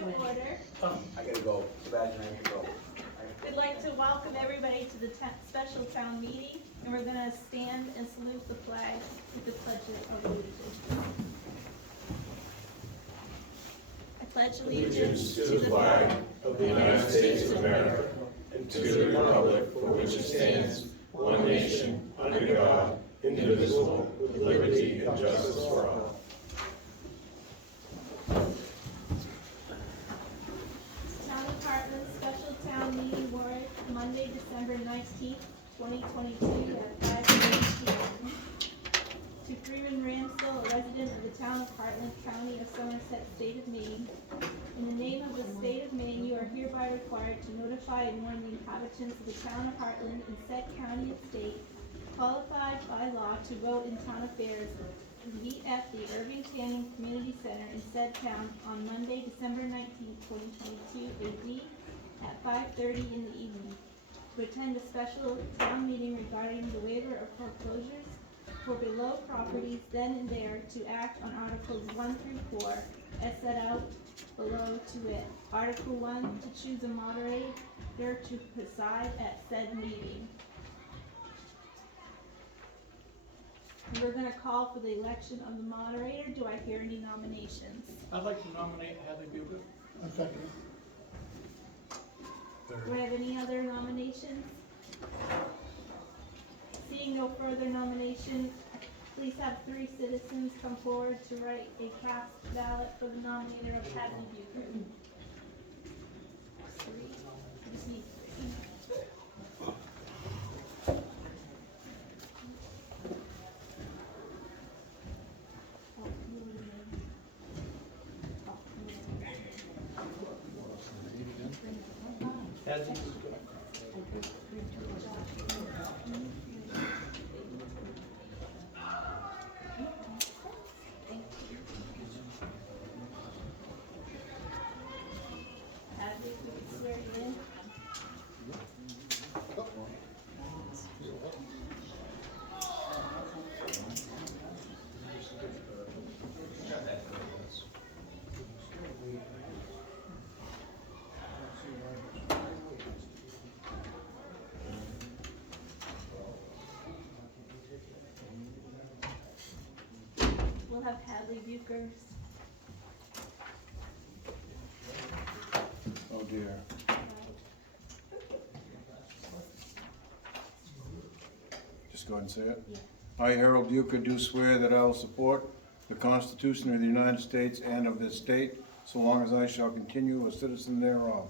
to order. I gotta go. Sebastian, I have to go. We'd like to welcome everybody to the special town meeting, and we're gonna stand and salute the flag with the pledge of allegiance. I pledge allegiance to the flag of the United States of America and to the republic for which it stands, one nation, under God, indivisible, with liberty and justice for all. Town of Hartland Special Town Meeting warrant, Monday, December 19th, 2022 at 5:30 p.m. To Freeman Ramsdell, a resident of the town of Hartland, County of Somerset, State of Maine. In the name of the State of Maine, you are hereby required to notify and warn the inhabitants of the town of Hartland and said county and state, qualified by law to vote in town affairs, and meet at the Irving Canyon Community Center in said town on Monday, December 19th, 2022 AD at 5:30 in the evening. To attend a special town meeting regarding the waiver of foreclosures for below properties then and there, to act on Articles 1 through 4 as set out below to wit. Article 1, to choose a moderator to preside at said meeting. And we're gonna call for the election of the moderator. Do I hear any nominations? I'd like to nominate Hadley Buger. Do I have any other nominations? Seeing no further nomination, please have 3 citizens come forward to write a cast ballot for the nominator of Hadley Bucher. 3. I just need 3. Hadley Buger. Hadley, we can swear you in. We'll have Hadley Bucher. Oh dear. Just go ahead and say it. Yeah. I, Harold Bucher, do swear that I will support the Constitution of the United States and of this state, so long as I shall continue a citizen thereof.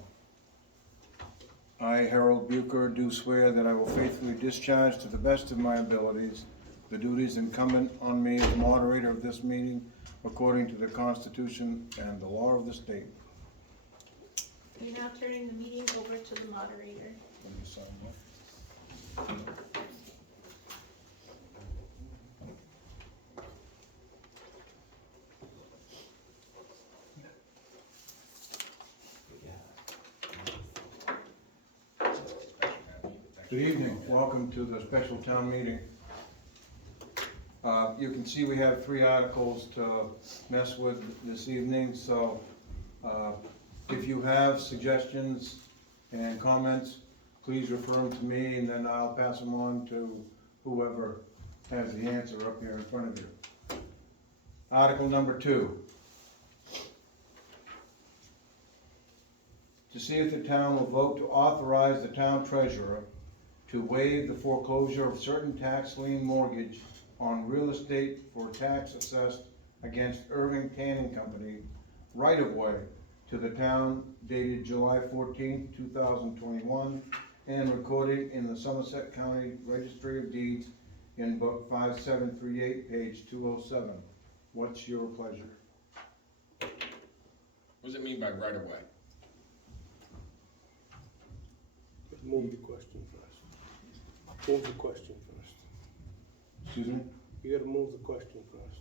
I, Harold Bucher, do swear that I will faithfully discharge to the best of my abilities the duties incumbent on me as moderator of this meeting according to the Constitution and the law of the state. We're now turning the meeting over to the moderator. Let me sign that. Good evening, welcome to the special town meeting. You can see we have 3 articles to mess with this evening, so if you have suggestions and comments, please refer them to me and then I'll pass them on to whoever has the answer up here in front of you. Article number 2. To see if the town will vote to authorize the town treasurer to waive the foreclosure of certain tax lien mortgage on real estate for tax assessed against Irving Canning Company right-of-way to the town dated July 14, 2021, and recorded in the Somerset County Registry of Deeds in Book 5738, page 207. What's your pleasure? What does it mean by right of way? Move the question first. Move the question first. Excuse me? You gotta move the question first.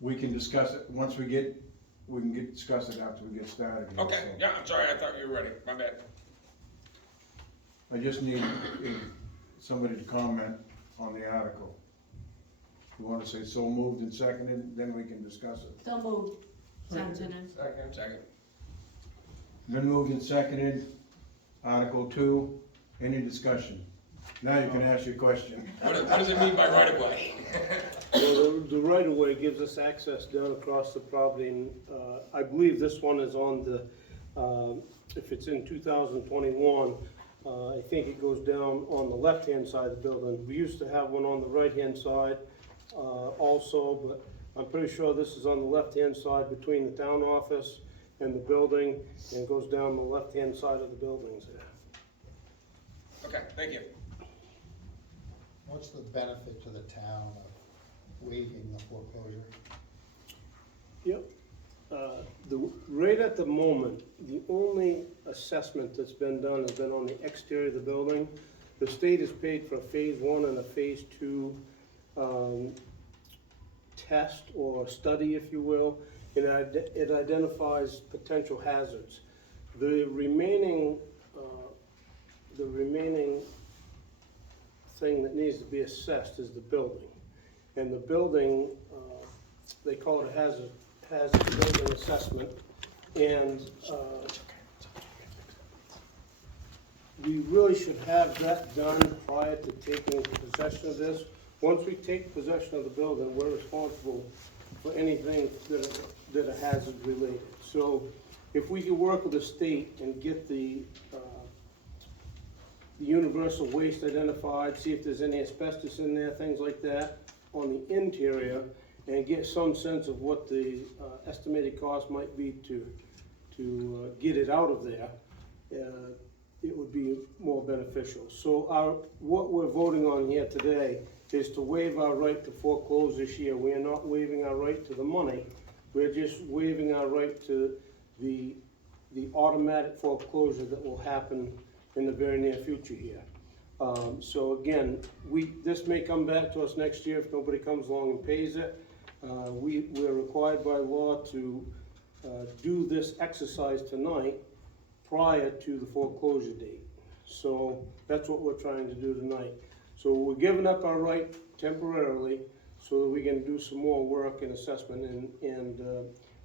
We can discuss it, once we can discuss it after we get started. here, Okay, so. yeah, I'm sorry, I thought you were ready, my bad. I just need somebody to comment on the article. You want to say so moved and seconded, then we can discuss it. So moved. Second. Second. Been moved and seconded. Article 2, any discussion? Now you can ask your question. What does it mean by right of way? Well, the right of way gives us access down across the property, and I believe this one is on the, if it's in 2021, I think it goes down on the left-hand side of the building. We used to have one on the right-hand side also, but I'm pretty sure this is on the left-hand side between the town office and the building, and it goes down the left-hand side of the buildings there. Okay, thank you. What's the benefit to the town of waiving the foreclosure? Yep. Right at the moment, the only assessment that's been done has been on the exterior of the building. The state has paid for a phase 1 and a phase 2 test or study, if you will, and it identifies potential hazards. The remaining thing that needs to be assessed is the building. And the building, they call it a hazard building assessment. And we really should have that done prior to taking possession of this. Once we take possession of the building, we're responsible for anything that are hazard related. So if we can work with the state and get the universal waste identified, see if there's any asbestos in there, things like that, on the interior, and get some sense of what the estimated cost might be to get it out of there, it would be more beneficial. So what we're voting on here today is to waive our right to foreclose this year. We are not waiving our right to the money, we're just waiving our right to the automatic foreclosure that will happen in the very near future here. So again, this may come back to us next year if nobody comes along and pays it. We're required by law to do this exercise tonight prior to the foreclosure date. So that's what we're trying to do tonight. So we're giving up our right temporarily so that we can do some more work and assessment, and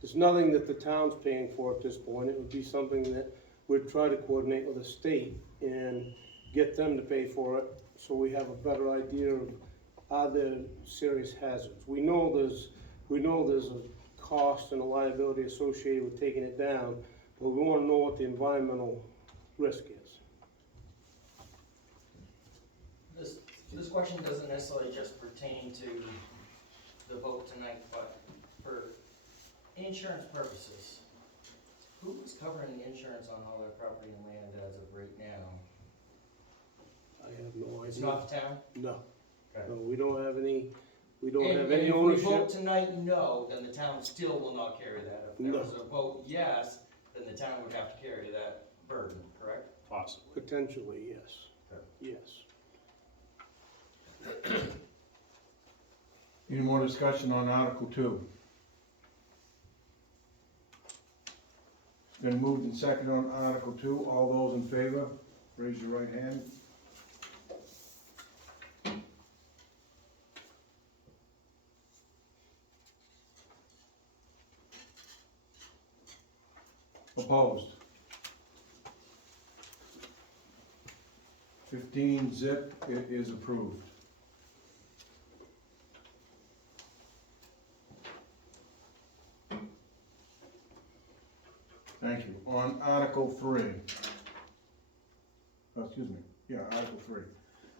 there's nothing that the town's paying for at this point. It would be something that we'd try to coordinate with the state and get them to pay for it, so we have a better idea of are there serious hazards. We know there's a cost and a liability associated with taking it down, but we want to know what the environmental risk is. This question doesn't necessarily just pertain to the vote tonight, but for insurance purposes, who is covering the insurance on all their property and land as of right now? I have no idea. It's not the town? No. Okay. No, we don't have any And ownership. if we vote tonight no, then the town still will not carry that. If there No. was a vote yes, then the town would have to carry that burden, correct? Possibly. Potentially, yes. Okay. Yes. Any more discussion on Article 2? Been moved and seconded on Article 2. All those in favor, raise your right hand. Opposed? 15 zip, it is approved. Thank you. On Article 3. Oh, excuse me. Yeah, Article 3.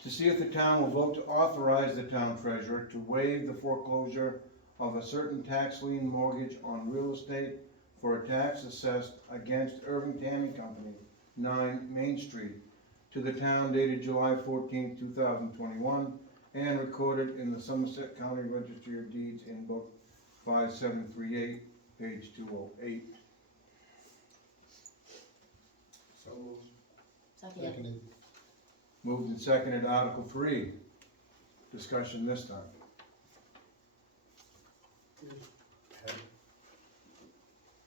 To see if the town will vote to authorize the town treasurer to waive the foreclosure of a certain tax lien mortgage on real estate for a tax assessed against Irving Tanning Company, 9 Main Street, to the town dated July 14, 2021, and recorded in the Somerset County Registry of Deeds in Book 5738, page 208. So moved. Seconded. Moved and seconded, Article 3. Discussion this time.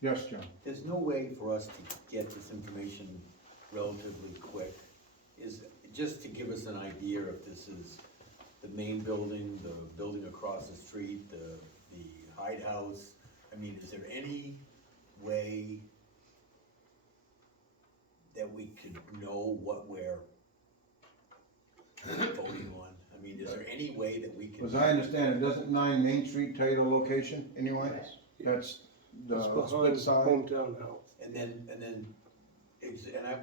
Yes, John? There's no way for us to get this information relatively quick. Is, just to give us an idea if this is the main building, the building across the street, the Hyde House, I mean, is there any way that we could know what we're voting on? I mean, is there any way that we can? As I understand it, doesn't 9 Main Street tell you the location anyway? That's the It's split behind side? Hometown House. And I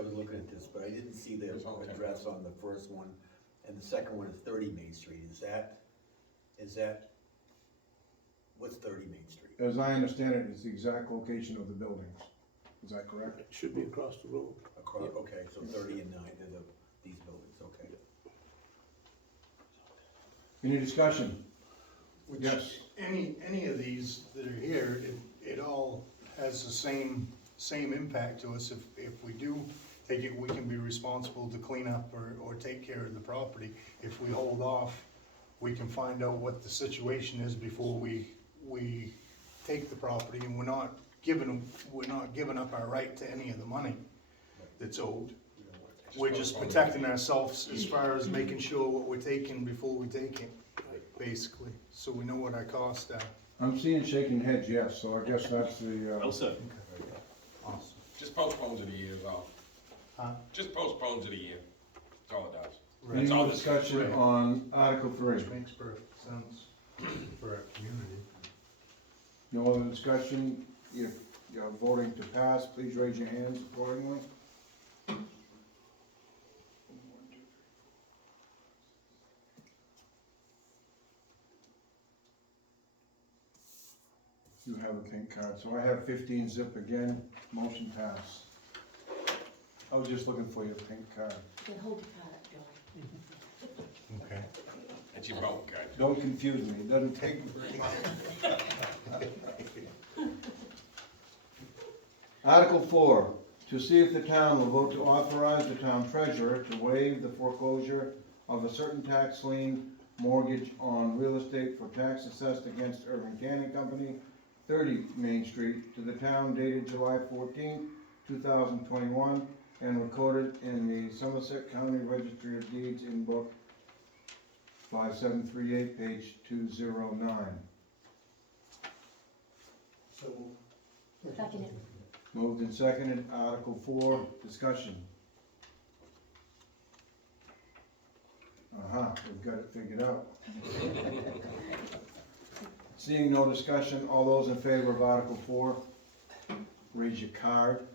was looking at this, but I didn't see the It's all address on the first one, and the second one is 30 Main Street, is that, what's 30 Main Street? As I understand it, it's the exact location of the buildings. Is that correct? It should be across the road. Across, okay, so 30 and 9, they're these buildings, okay. Any discussion? Which, Yes. any of these that are here, it all has the same impact to us. If we do take it, we can be responsible to clean up or take care of the property. If we hold off, we can find out what the situation is before we take the property, and we're not giving up our right to any of the money that's owed. We're just protecting ourselves as far as making sure what we're taking before we take it, basically, so we know what our costs are. I'm seeing shaking heads, yes, so I guess that's the, Well said. Awesome. Just postpone to the year is all. Huh? Just postpone to the year, that's all it does. any That's more all. discussion Right. on Article 3? Which makes perfect sense for our community. No other discussion? If you're voting to pass, please raise your hands accordingly. You have a pink card, so I have 15 zip again, motion pass. I was just looking for your pink card. Then hold the card up, Joey. Okay. That's your vote, guys. Don't confuse me, it doesn't take very long. Article 4, to see if the town will vote to authorize the town treasurer to waive the foreclosure of a certain tax lien mortgage on real estate for tax assessed against Irving Canning Company, 30 Main Street, to the town dated July 14, 2021, and recorded in the Somerset County Registry of Deeds in Book 5738, page 209. Second it. Moved and seconded, Article 4, discussion. We've got it figured out. Seeing no discussion, all those in favor of Article 4, raise your card.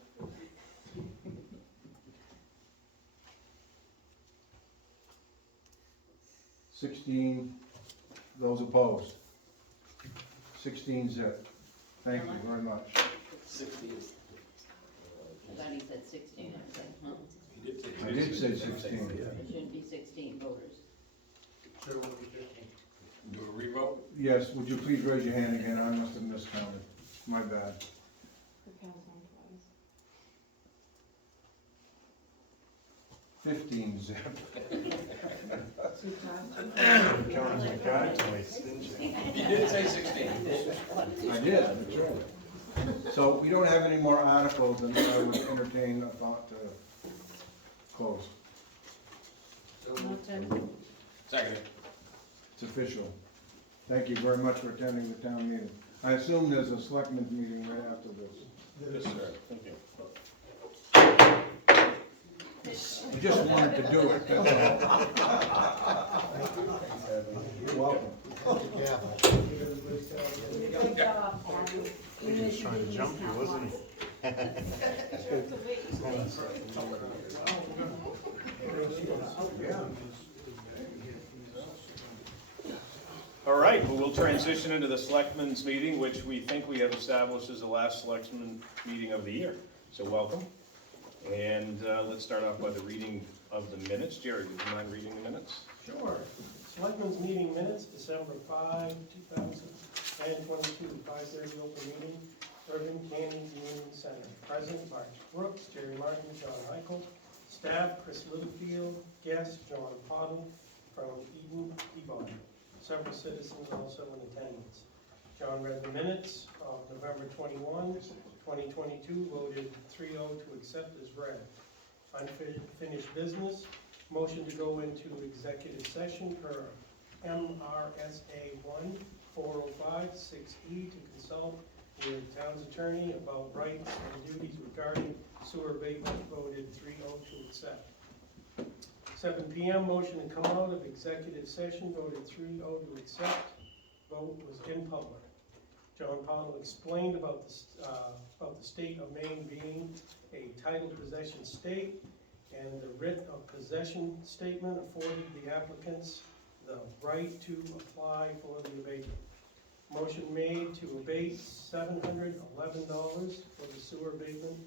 $16, those opposed. 16 zip. Thank you very much. 16. I thought he said 16, I said, huh? He did say. I did say 16. It shouldn't be 16 voters. Do a revote? Yes, would you please raise your hand again? I must have miscounted. My bad. 15 zip. Counting my card twice, didn't you? He did say 16. I did, that's right. So we don't have any more articles, and I would entertain a thought to close. Second. It's official. Thank you very much for attending the town meeting. I assume there's a selectmen's meeting right after this. Yes, sir. Thank you. I just wanted to do it, that's all. You're welcome. Yeah. Good job, Abby. He was trying to jump you, wasn't he? All right, well, we'll transition into the selectmen's meeting, which we think we have established as the last selectmen meeting of the year. So welcome. And let's start off by the reading of the minutes. Jerry, would you mind reading the minutes? Sure. Selectmen's meeting minutes, December 5, 2022, 5:30 open meeting, Irving Canning Community Center. Present, Mark Brooks, Jerry Martin, John Michael. Staff, Chris Littlefield. Guest, John Pottle from Eden, Ebon. Several citizens also in attendance. John read the minutes of November 21, 2022, voted 3-0 to accept as read. Unfinished business, motion to go into executive session per MRSA 405-6E to consult with town's attorney about rights and duties regarding sewer abatement, voted 3-0 to accept. 7 PM, motion to come out of executive session, voted 3-0 to accept. Vote was in public. John Powell explained about the state of Maine being a title possession state, and the writ of possession statement afforded the applicants the right to apply for the abatement. Motion made to abate $711 for the sewer abatement,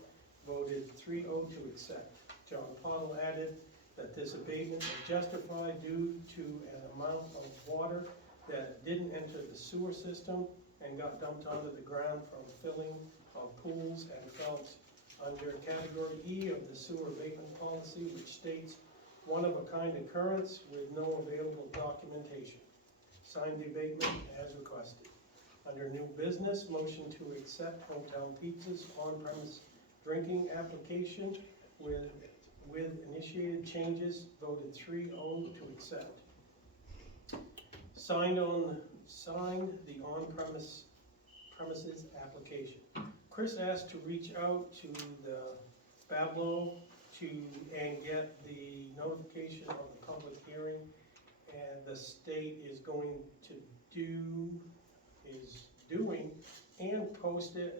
voted 3-0 to accept. John Powell added that this abatement is justified due to an amount of water that didn't enter the sewer system and got dumped onto the ground from filling of pools and felt under category E of the sewer abatement policy, which states one-of-a-kind occurrence with no available documentation. Sign the abatement as requested. Under new business, motion to accept Hometown Pizza's on-premise drinking application with initiated changes, voted 3-0 to accept. Signed the on-premises application. Chris asked to reach out to the Bablo and get the notification of the public hearing, and the state is doing and post it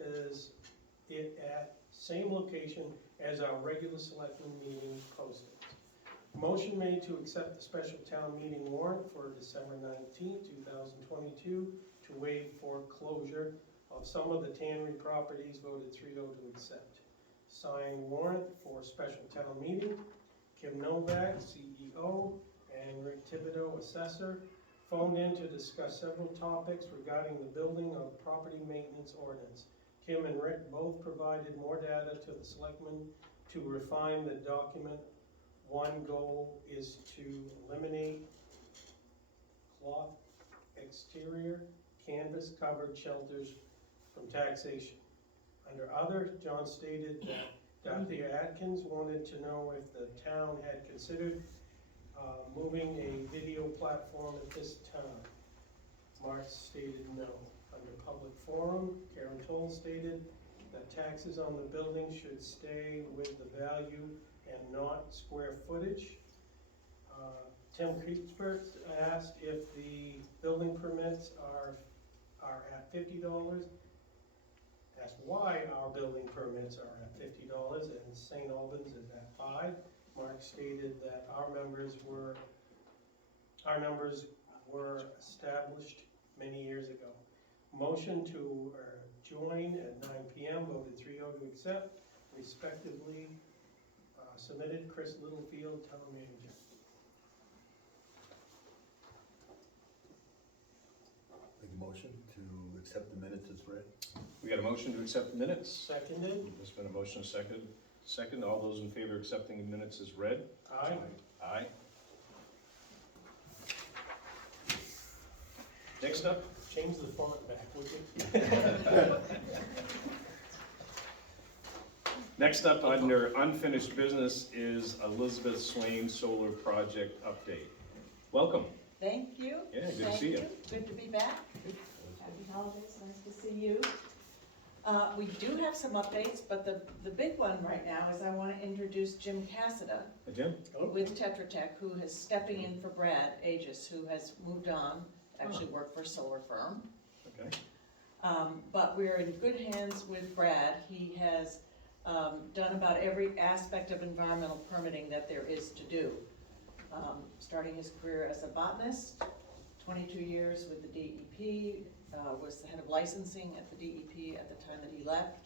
at same location as our regular selectmen meeting posted. Motion made to accept the special town meeting warrant for December 19th, 2022 to waive foreclosure of some of the tannery properties, voted 3-0 to accept. Signed warrant for special town meeting, Kim Novak, CEO, and Rick Thibodeau, assessor, phoned in to discuss several topics regarding the building of property maintenance ordinance. Kim and Rick both provided more data to the selectmen to refine the document. One goal is to eliminate cloth exterior canvas covered shelters from taxation. Under other, John stated that Dr. Atkins wanted to know if the town had considered moving a video platform at this time. Mark stated no. Under public forum, Karen Toll stated that taxes on the building should stay with the value and not square footage. Tim Creeksburg asked if the building permits are at $50. Asked why our building permits are at $50 and St. Albans is at $5. Mark stated that our numbers were established many years ago. Motion to join at 9 PM, voted 3-0 to accept, respectively, submitted Chris Littlefield, town manager. Make a motion to accept the minutes as read. We got a motion to accept the minutes. Seconded. There's been a motion second. All those in favor of accepting the minutes as read? Aye. Aye. Next up, Change the font back, would you? Next up under unfinished business is Elizabeth Swain Solar Project update. Welcome. Thank you. Yeah, good to Thank see you. Good to be back. Happy holidays, nice to see you. We do have some updates, but the big one right now is I want to introduce Jim Cassida Jim? with Tetra Tech, who is stepping in for Brad Aegis, who has moved on, actually worked for a solar firm. Okay. But we're in good hands with Brad. He has done about every aspect of environmental permitting that there is to do. Starting his career as a botanist, 22 years with the DEP, was the head of licensing at the DEP at the time that he left.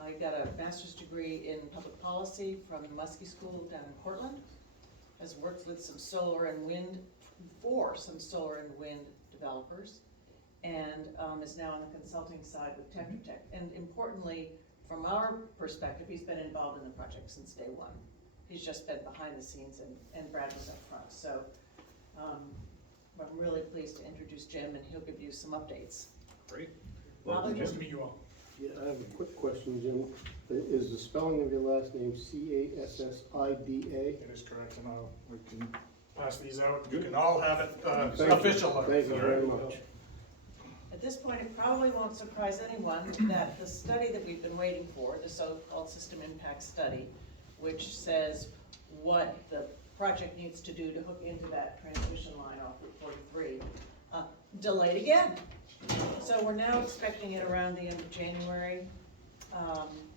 I got a master's degree in public policy from the Muskie School down in Portland. Has worked with some solar and wind, for some solar and wind developers, and is now on the consulting side with Tetra Tech. And importantly, from our perspective, he's been involved in the project since day one. He's just been behind the scenes, and Brad was up front. So I'm really pleased to introduce Jim, and he'll give you some updates. Great. Probably Nice to meet you all. Yeah, I have a quick question, Jim. Is the spelling of your last name Cassida? It is correct, and we can pass these out. You Good. can all have it Thank you. official. Thank you very much. At this point, it probably won't surprise anyone that the study that we've been waiting for, the so-called system impact study, which says what the project needs to do to hook into that transmission line off Route 43, delayed again. So we're now expecting it around the end of January.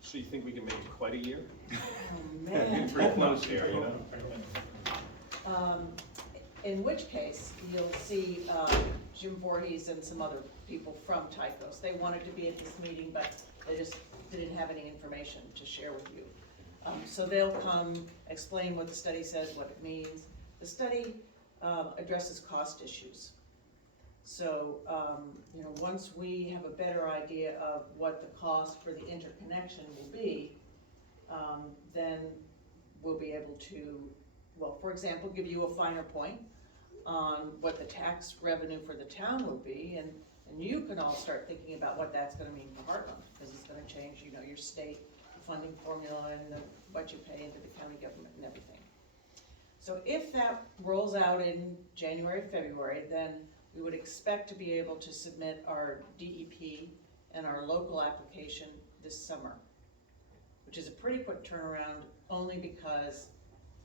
So you think we can make it quite a year? Oh, man. Pretty close here, you know? In which case, you'll see Jim Voorhees and some other people from Tycos. They wanted to be at this meeting, but they just didn't have any information to share with you. So they'll come, explain what the study says, what it means. The study addresses cost issues. So, you know, once we have a better idea of what the cost for the interconnection will be, then we'll be able to, well, for example, give you a finer point on what the tax revenue for the town will be, and you can all start thinking about what that's gonna mean for Hartland, because it's gonna change, you know, your state funding formula and what you pay into the county government and everything. So if that rolls out in January, February, then we would expect to be able to submit our DEP and our local application this summer, which is a pretty quick turnaround, only because,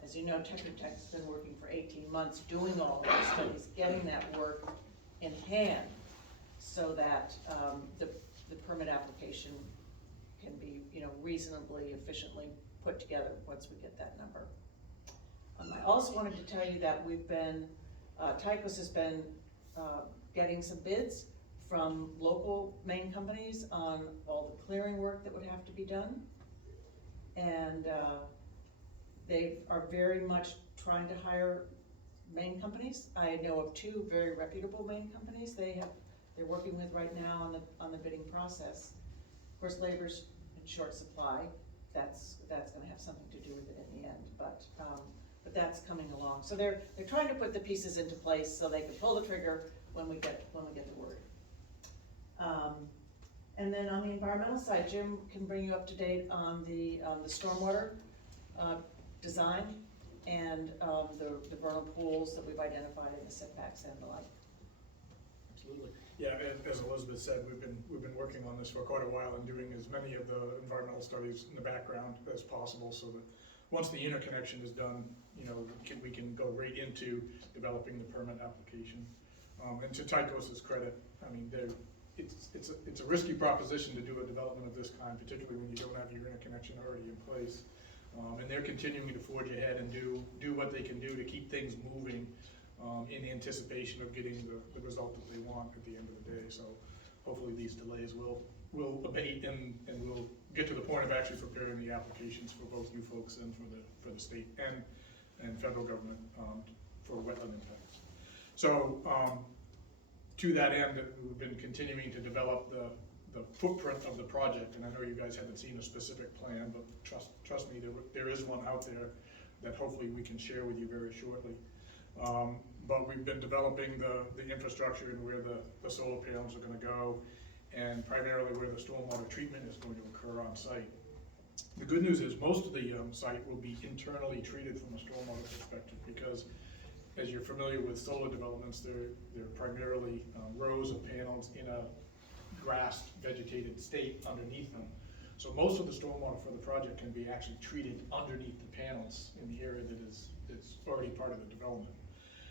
as you know, Tetra Tech's been working for 18 months doing all of those studies, getting that work in hand so that the permit application can be, you know, reasonably efficiently put together once we get that number. I also wanted to tell you that we've been, Tycos has been getting some bids from local main companies on all the clearing work that would have to be done. And they are very much trying to hire main companies. I know of two very reputable main companies they're working with right now on the bidding process. Of course, labor's in short supply. That's gonna have something to do with it in the end, but that's coming along. So they're trying to put the pieces into place so they can pull the trigger when we get the word. And then on the environmental side, Jim can bring you up to date on the stormwater design and the vernal pools that we've identified in the setbacks and the like. Absolutely. Yeah, as Elizabeth said, we've been working on this for quite a while and doing as many of the environmental studies in the background as possible, so that once the interconnection is done, you know, we can go right into developing the permit application. And to Tycos's credit, I mean, it's a risky proposition to do a development of this kind, particularly when you don't have your interconnection already in place. And they're continuing to forge ahead and do what they can do to keep things moving in anticipation of getting the result that they want at the end of the day. So hopefully these delays will abate and we'll get to the point of actually preparing the applications for both you folks and for the state and federal government for wetland impacts. So to that end, we've been continuing to develop the footprint of the project, and I know you guys haven't seen a specific plan, but trust me, there is one out there that hopefully we can share with you very shortly. But we've been developing the infrastructure and where the solar panels are going to go, and primarily where the stormwater treatment is going to occur on site. The good news is most of the site will be internally treated from a stormwater perspective, because as you're familiar with solar developments, they're primarily rows of panels in a grass vegetated state underneath them. So most of the stormwater for the project can be actually treated underneath the panels in the area that is already part of the development.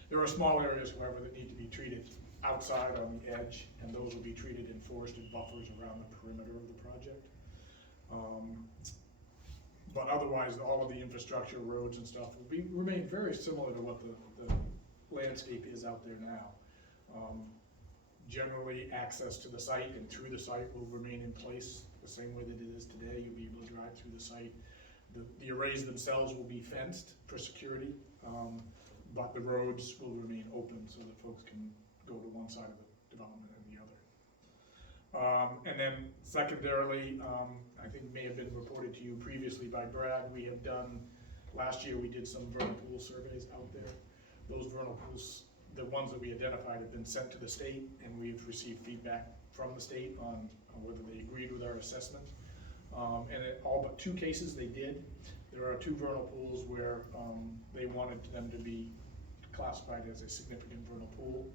There are small areas, however, that need to be treated outside on the edge, and those will be treated in forested buffers around the perimeter of the project. But otherwise, all of the infrastructure, roads and stuff will remain very similar to what the landscape is out there now. Generally, access to the site and through the site will remain in place the same way that it is today. You'll be able to drive through the site. The arrays themselves will be fenced for security, but the roads will remain open so that folks can go to one side of the development and the other. And then secondarily, I think may have been reported to you previously by Brad, we have done, last year we did some vernal pool surveys out there. Those vernal pools, the ones that we identified, have been sent to the state, and we've received feedback from the state on whether they agreed with our assessment. And in all but 2 cases they did. There are 2 vernal pools where they wanted them to be classified as a significant vernal pool.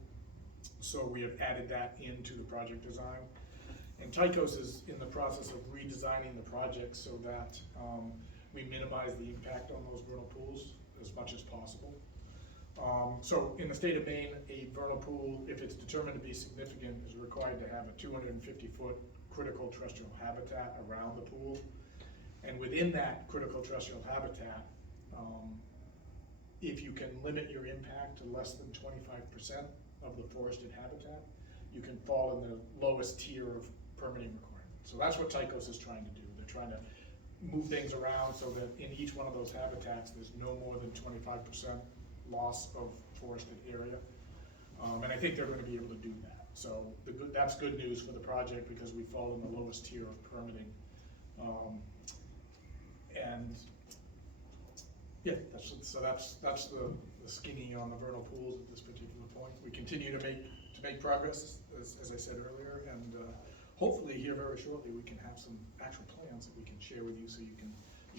So we have added that into the project design. And Tycos is in the process of redesigning the project so that we minimize the impact on those vernal pools as much as possible. So in the state of Maine, a vernal pool, if it's determined to be significant, is required to have a 250-foot critical terrestrial habitat around the pool. And within that critical terrestrial habitat, if you can limit your impact to less than 25% of the forested habitat, you can fall in the lowest tier of permitting requirement. So that's what Tycos is trying to do. They're trying to move things around so that in each one of those habitats, there's no more than 25% loss of forested area. And I think they're going to be able to do that. So that's good news for the project because we fall in the lowest tier of permitting. And yeah, that's the skinny on the vernal pools at this particular point. We continue to make progress, as I said earlier, and hopefully here very shortly we can have some actual plans that we can share with you so you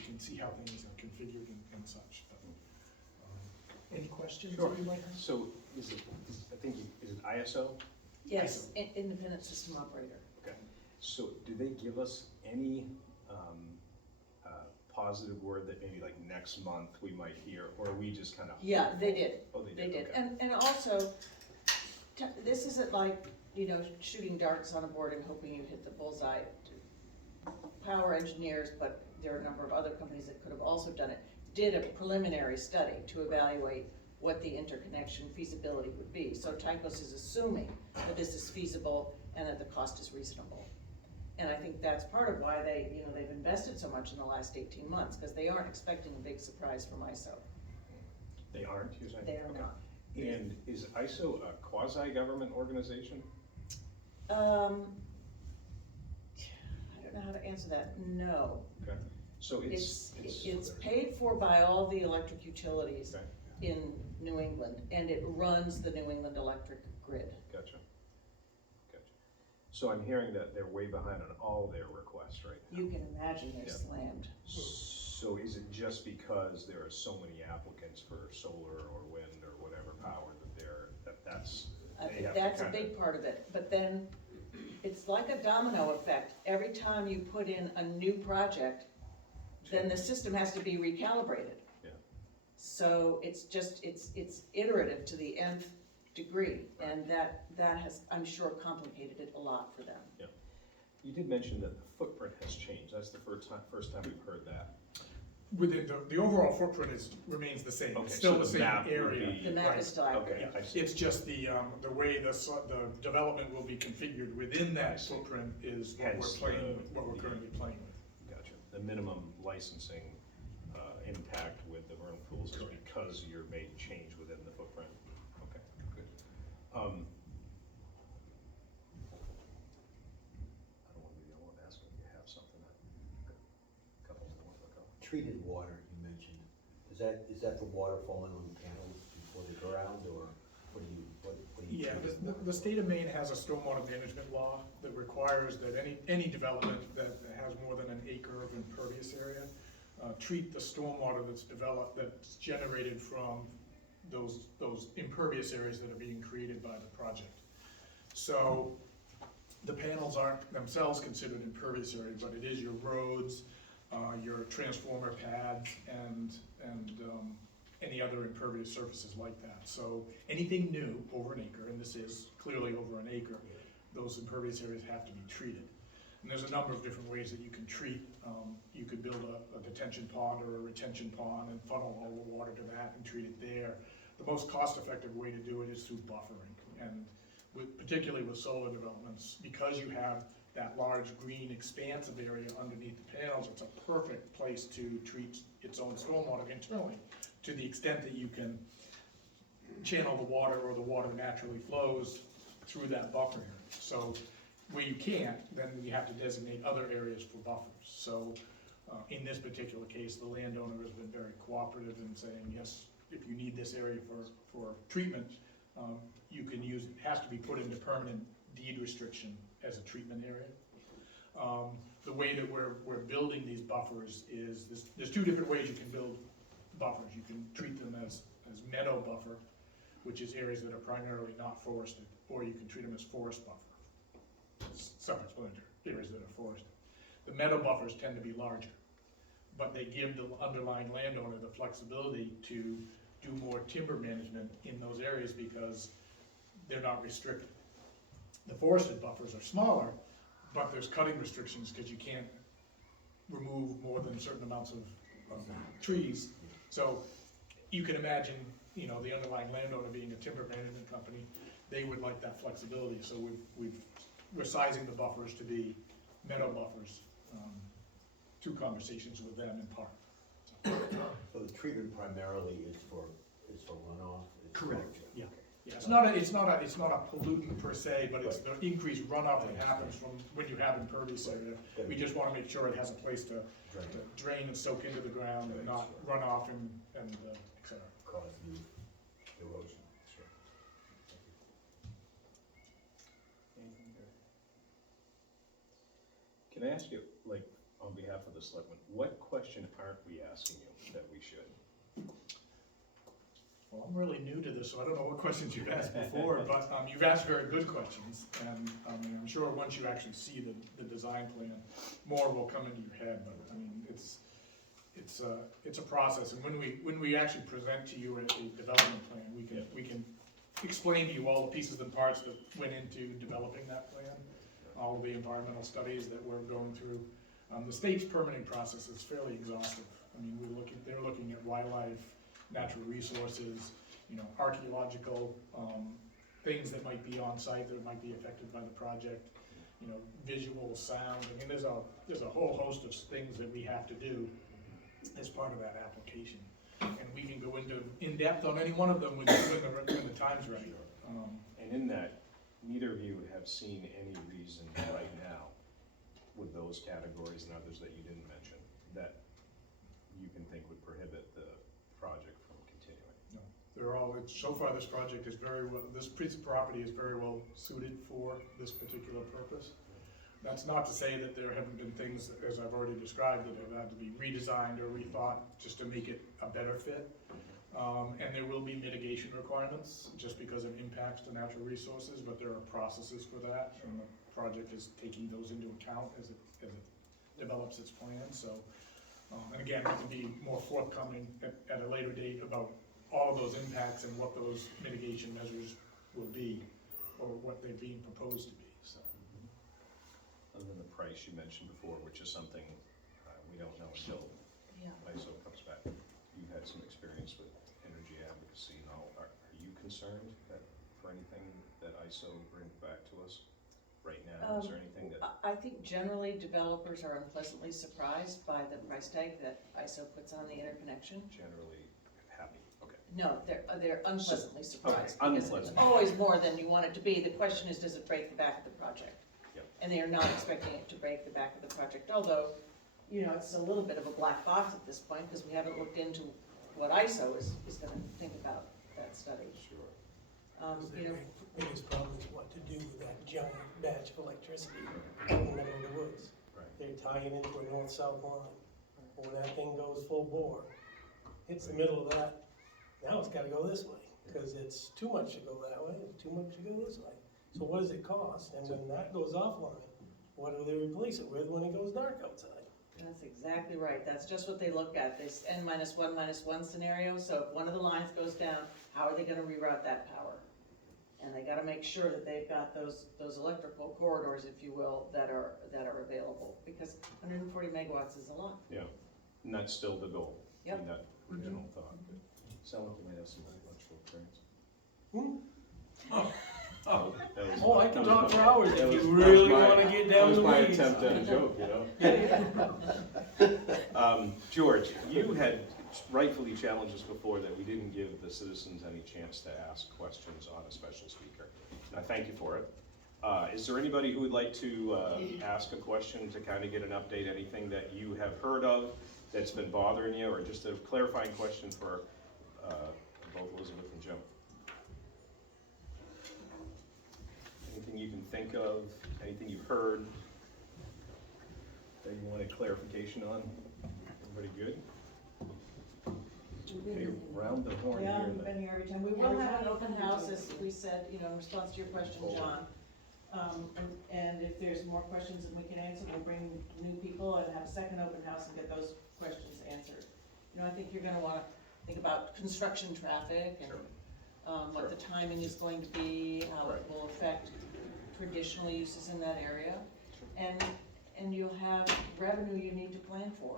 can see how things are configured and such. But, any questions? Sure. So is it ISO? Yes, independent system operator. Okay. So do they give us any positive word that maybe like next month we might hear, or are we just kind of? Yeah, they did. Oh, they did. They did. Okay. And also, this isn't like, you know, shooting darts on a board and hoping you hit the bullseye. Power engineers, but there are a number of other companies that could have also done it, did a preliminary study to evaluate what the interconnection feasibility would be. So Tycos is assuming that this is feasible and that the cost is reasonable. And I think that's part of why they've invested so much in the last 18 months, because they aren't expecting a big surprise from ISO. They aren't, you're saying? They are Okay. not. And is ISO a quasi-government organization? I don't know how to answer that. No. Okay. So it's paid for by all the electric utilities okay. in New England, and it runs the New England electric grid. Gotcha. So I'm hearing that they're way behind on all their requests right now. You can imagine they're Yeah. slammed. So is it just because there are so many applicants for solar or wind or whatever power that's I they think have to that's a kinda- big part of it, but then it's like a domino effect. Every time you put in a new project, then the system has to be recalibrated. Yeah. So it's iterative to the nth degree, and that has, I'm sure, complicated it a lot for them. Yeah. You did mention that the footprint has changed. That's the first time we've heard that. Within the overall footprint remains the same. Okay, It's still so the same map would area. be- The map Right. is still accurate. Okay, I see. It's just the way the development will be configured within that footprint is what we're Hence playing with, what we're currently playing with. Gotcha. The minimum licensing impact with the vernal pools is Correct. because you're made change within the footprint. Okay, good. I don't want to be the only one asking if you have something that a couple more look up. Treated water, you mentioned, is that for water falling on the panels before the ground, or what do you? Yeah, treat as water? the state of Maine has a stormwater management law that requires that any development that has more than an acre of impervious area, treat the stormwater that's generated from those impervious areas that are being created by the project. So the panels aren't themselves considered impervious areas, but it is your roads, your transformer pads, and any other impervious surfaces like that. So anything new over an acre, and this is clearly over an acre, those impervious areas have to be treated. And there's a number of different ways that you can treat. You could build a detention pond or a retention pond and funnel all the water to that and treat it there. The most cost-effective way to do it is through buffering. And particularly with solar developments, because you have that large green expanse of area underneath the panels, it's a perfect place to treat its own stormwater internally, to the extent that you can channel the water or the water naturally flows through that buffer area. So where you can't, then you have to designate other areas for buffers. So in this particular case, the landowner has been very cooperative in saying, yes, if you need this area for treatment, you can use it. It has to be put into permanent deed restriction as a treatment area. The way that we're building these buffers is, there's two different ways you can build buffers. You can treat them as meadow buffer, which is areas that are primarily not forested, or you can treat them as forest buffer. Summer, winter, areas that are forested. The meadow buffers tend to be larger, but they give the underlying landowner the flexibility to do more timber management in those areas because they're not restricted. The forested buffers are smaller, but there's cutting restrictions because you can't remove more than certain amounts of trees. So you can imagine, you know, the underlying landowner being a timber management company, they would like that flexibility. So we're sizing the buffers to be meadow buffers. Two conversations with them in part. So the treatment primarily is for runoff? Correct, yeah. Yeah, it's not a pollutant per se, but it's the increased runoff that happens from when you have impervious area. We just wanna make sure it has a place to drain and soak into the ground and not run off and et cetera. Cause new erosion. Sure. Can I ask you, like, on behalf of the selectmen, what question aren't we asking you that we should? Well, I'm really new to this, so I don't know what questions you've asked before, but you've asked very good questions, and I'm sure once you actually see the design plan, more will come into your head. But I mean, it's a process, and when we actually present to you a development plan, we can explain to you all the pieces and parts that went into developing that plan, all of the environmental studies that we're going through. The state's permitting process is fairly exhaustive. I mean, they're looking at wildlife, natural resources, you know, archaeological things that might be on site that might be affected by the project, you know, visual, sound. I mean, there's a whole host of things that we have to do as part of that application, and we can go into in depth on any one of them when the time's ready. And in that, neither of you have seen any reason right now with those categories and others that you didn't mention that you can think would prohibit the project from continuing. No, they're all, so far this project is this piece of property is very well suited for this particular purpose. That's not to say that there haven't been things, as I've already described, that have had to be redesigned or rethought just to make it a better fit. And there will be mitigation requirements just because of impacts to natural resources, but there are processes for that, and the project is taking those into account as it develops its plan. So, and again, we can be more forthcoming at a later date about all of those impacts and what those mitigation measures will be, or what they're being proposed to be. So, other than the price you mentioned before, which is something we don't know until ISO comes back. You've had some experience with energy advocacy and all. Are you concerned that for anything that ISO brings back to us right now? Is there anything that? I think generally developers are unpleasantly surprised by the price tag that ISO puts on the interconnection. Generally happy, okay. No, they're unpleasantly surprised. Okay, because it's always more than you want it to be. The question is, does it break the back of the project? Yep. And they are not expecting it to break the back of the project, although, you know, it's a little bit of a black box at this point because we haven't looked into what ISO is going to think about that study. Sure. You know, The biggest problem is what to do with that giant batch of electricity out in the middle of the woods. Right. They're tying into a north-south line. When that thing goes full bore, hits the middle of that, now it's gotta go this way, because it's too much to go that way, it's too much to go this way. So what does it cost? And when that goes offline, what do they replace it with when it goes dark outside? that's exactly right. That's just what they look at, this N-1-1 scenario. So if one of the lines goes down, how are they gonna reroute that power? And they gotta make sure that they've got those electrical corridors, if you will, that are available, because 140 megawatts is a lot. Yeah, and that's still the goal. Yep. In that original thought. Sound like you might have some electrical experience. Oh, I can talk for hours if you really wanna get down to the weeds. That was my attempt at a joke, you know? George, you had rightfully challenged us before that we didn't give the citizens any chance to ask questions on a special speaker. And I thank you for it. Is there anybody who would like to ask a question to kind of get an update, anything that you have heard of that's been bothering you, or just a clarifying question for both Elizabeth and Jim? Anything you can think of, anything you've heard that you wanted clarification on? Everybody good? Okay, round the horn Yeah, here. we've been here every time. We will have an open house, as we said, you know, in response to your question, John. And if there's more questions than we can answer, we'll bring new people and have a second open house and get those questions answered. You know, I think you're gonna wanna think about construction traffic and, what the timing is going to be, how it will affect traditional uses in that area. And you'll have revenue you need to plan for.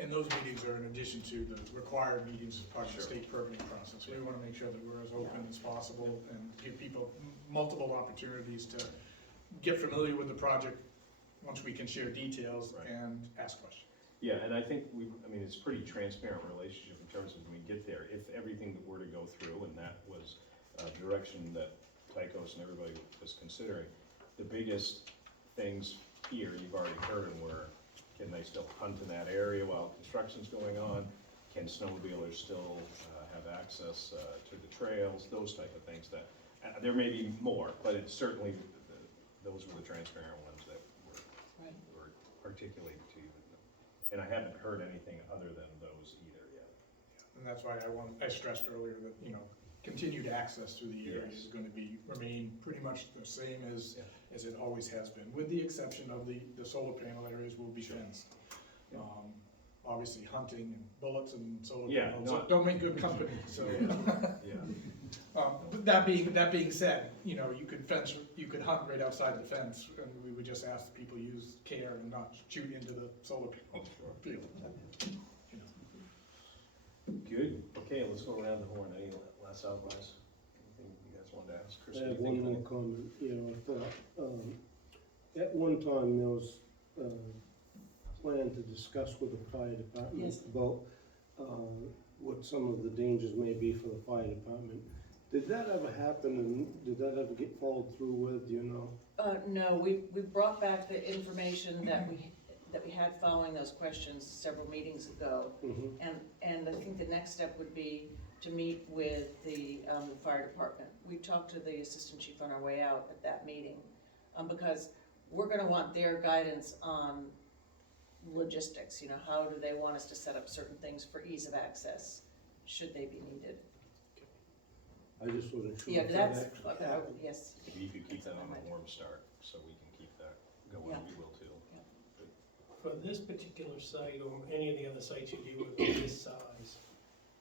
And those meetings are in addition to the required meetings as part of the state permitting process. We want to make sure that we're as open as possible and give people multiple opportunities to get familiar with the project once we can share details and ask questions. Yeah, and I think it's a pretty transparent relationship in terms of when we get there. If everything that were to go through, and that was the direction that Tycos and everybody was considering, the biggest things here, you've already heard them, were can they still hunt in that area while construction's going on? Can snowmobilers still have access to the trails? Those type of things that, there may be more, but it's certainly, those were the transparent ones that were articulated to you. And I haven't heard anything other than those either yet. And that's why I stressed earlier that, you know, continued access through the area is going to remain pretty much the same as it always has been, with the exception of the solar panel areas will be fenced. Obviously hunting and bullets and solar panels don't make good company, so. But that being said, you know, you could hunt right outside the fence, and we would just ask people use care and not shoot into the solar panel field. Good. Okay, let's go around the horn. Any last outlaws? Anything you guys wanted to ask? Chris, I have anything? one more comment. I thought, at one time, there was a plan to discuss with the fire department about what some of the dangers may be for the fire department. Did that ever happen, and did that ever get followed through with, do you know? No, we brought back the information that we had following those questions several meetings ago. And I think the next step would be to meet with the fire department. We talked to the assistant chief on our way out at that meeting, because we're gonna want their guidance on logistics, you know, how do they want us to set up certain things for ease of access, should they be needed. I just wasn't sure. Yeah, if that's, that actually yes. If you could keep that on a warm start, so we can keep that going, we will too. For this particular site, or any of the other sites you deal with of this size,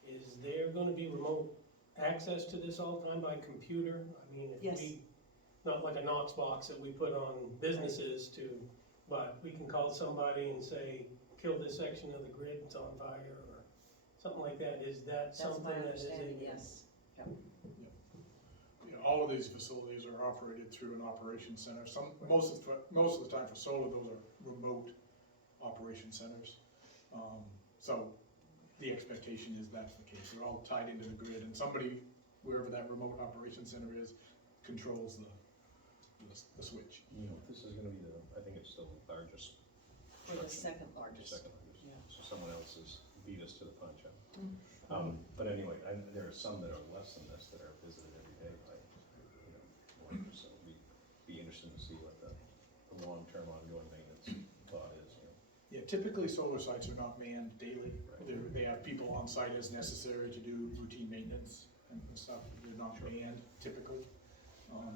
is there gonna be remote access to this all the time by computer? I mean, if we, not like a Knox box that we put on businesses but we can call somebody and say, kill this section of the grid, it's on fire, or something like that. Is that something that is able? Yes. You know, all of these facilities are operated through an operations center. Most of the time for solar, those are remote operation centers. So the expectation is that's the case. They're all tied into the grid, and somebody, wherever that remote operation center is, controls the switch. You know, this is gonna be I think it's still the largest. We're the second largest. Second largest. So someone else has beat us to the punch out. But anyway, there are some that are less than this that are visited every day by, lawyers, so we'd be interested to see what the long-term ongoing maintenance thought is. Yeah, typically solar sites are not manned daily. They have people on site as necessary to do routine maintenance and stuff. They're not manned typically.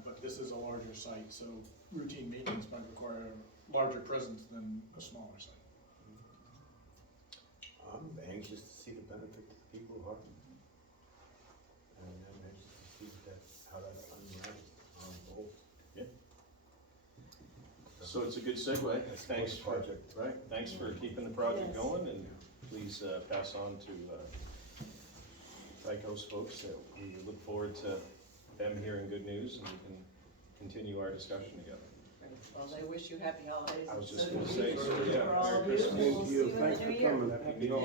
But this is a larger site, so routine maintenance might require a larger presence than a smaller site. I'm anxious to see the benefit to the people of Hartland. And I'm anxious to see how that unfolds. Yeah. So it's a good segue. Thanks for project, right? Thanks for keeping the project going, and please pass on to Tycos folks that we look forward to them hearing good news, and we can continue our discussion together. Well, they wish you happy holidays. I was just gonna say, so yeah, For all Merry of you, Christmas. and we'll see you in the Thanks new for year. coming. Happy New Year.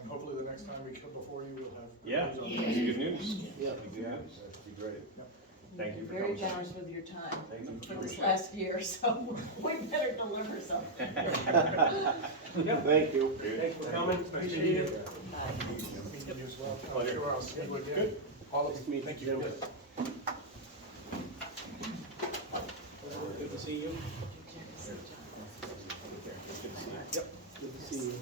And hopefully the next time we come before you, we'll have Yeah, good it's news on good news. Yeah. Good news. That'd be great. Thank you for Very coming. generous with your time Thank you. for this last year, so we better deliver something. Thank you. Thanks for coming, appreciate it. Bye. Meeting you as well. Pleasure. Sure, I'll see you again. Good. Thank you. Good to see you. Good to see you.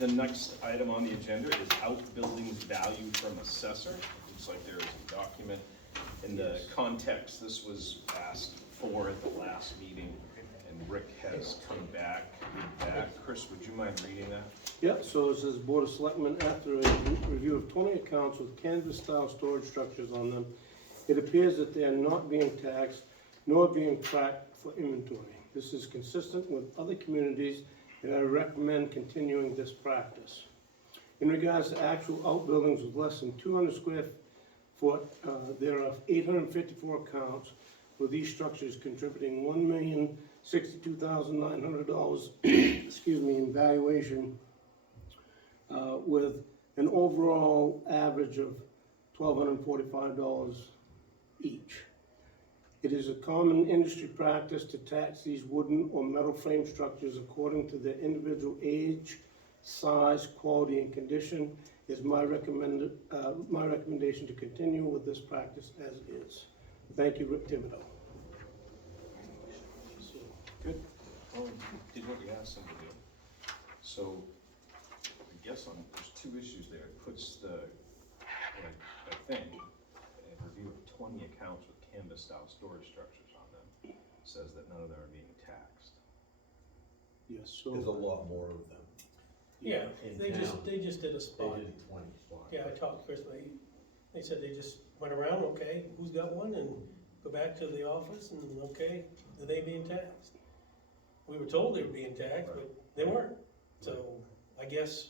The next item on the agenda is outbuildings value from assessor. It looks like there is a document. In the context, this was asked for at the last meeting, and Rick has come back with that. Chris, would you mind reading that? Yeah, so it says Board of Selectmen, after a review of 20 accounts with canvas-style storage structures on them, it appears that they are not being taxed nor being tracked for inventory. This is consistent with other communities, and I recommend continuing this practice. In regards to actual outbuildings with less than 200 square foot, there are 854 accounts, with these structures contributing $1,062,900, excuse me, in valuation, with an overall average of $1,245 each. It is a common industry practice to tax these wooden or metal frame structures according to their individual age, size, quality, and condition. Is my recommendation to continue with this practice as is. Thank you, Rick Thibodeau. Good. Well, we did what we asked them to do. So, I guess there's two issues there. It puts I think, a review of 20 accounts with canvas-style storage structures on them says that none of them are being taxed. Yes, so. There's a lot more of them. Yeah, In they town. just did a They spot. did 20 spots. Yeah, I talked to Chris, but they said they just went around, okay, who's got one, and go back to the office, and okay, are they being taxed? We were told they were being taxed, but they weren't, so I guess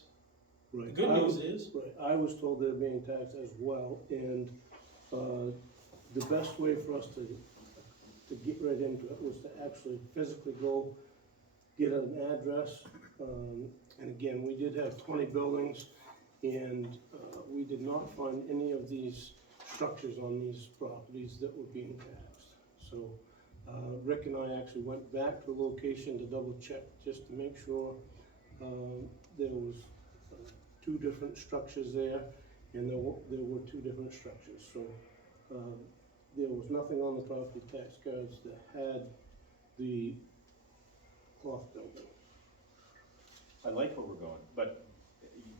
the Right. good news is, Right, I was told they're being taxed as well, and, the best way for us to get right into it was to actually physically go get an address. And again, we did have 20 buildings, and, we did not find any of these structures on these properties that were being taxed. So, Rick and I actually went back to the location to double check, just to make sure, there was two different structures there, and there were two different structures. So, there was nothing on the property tax cards that had the cloth building. I like where we're going, but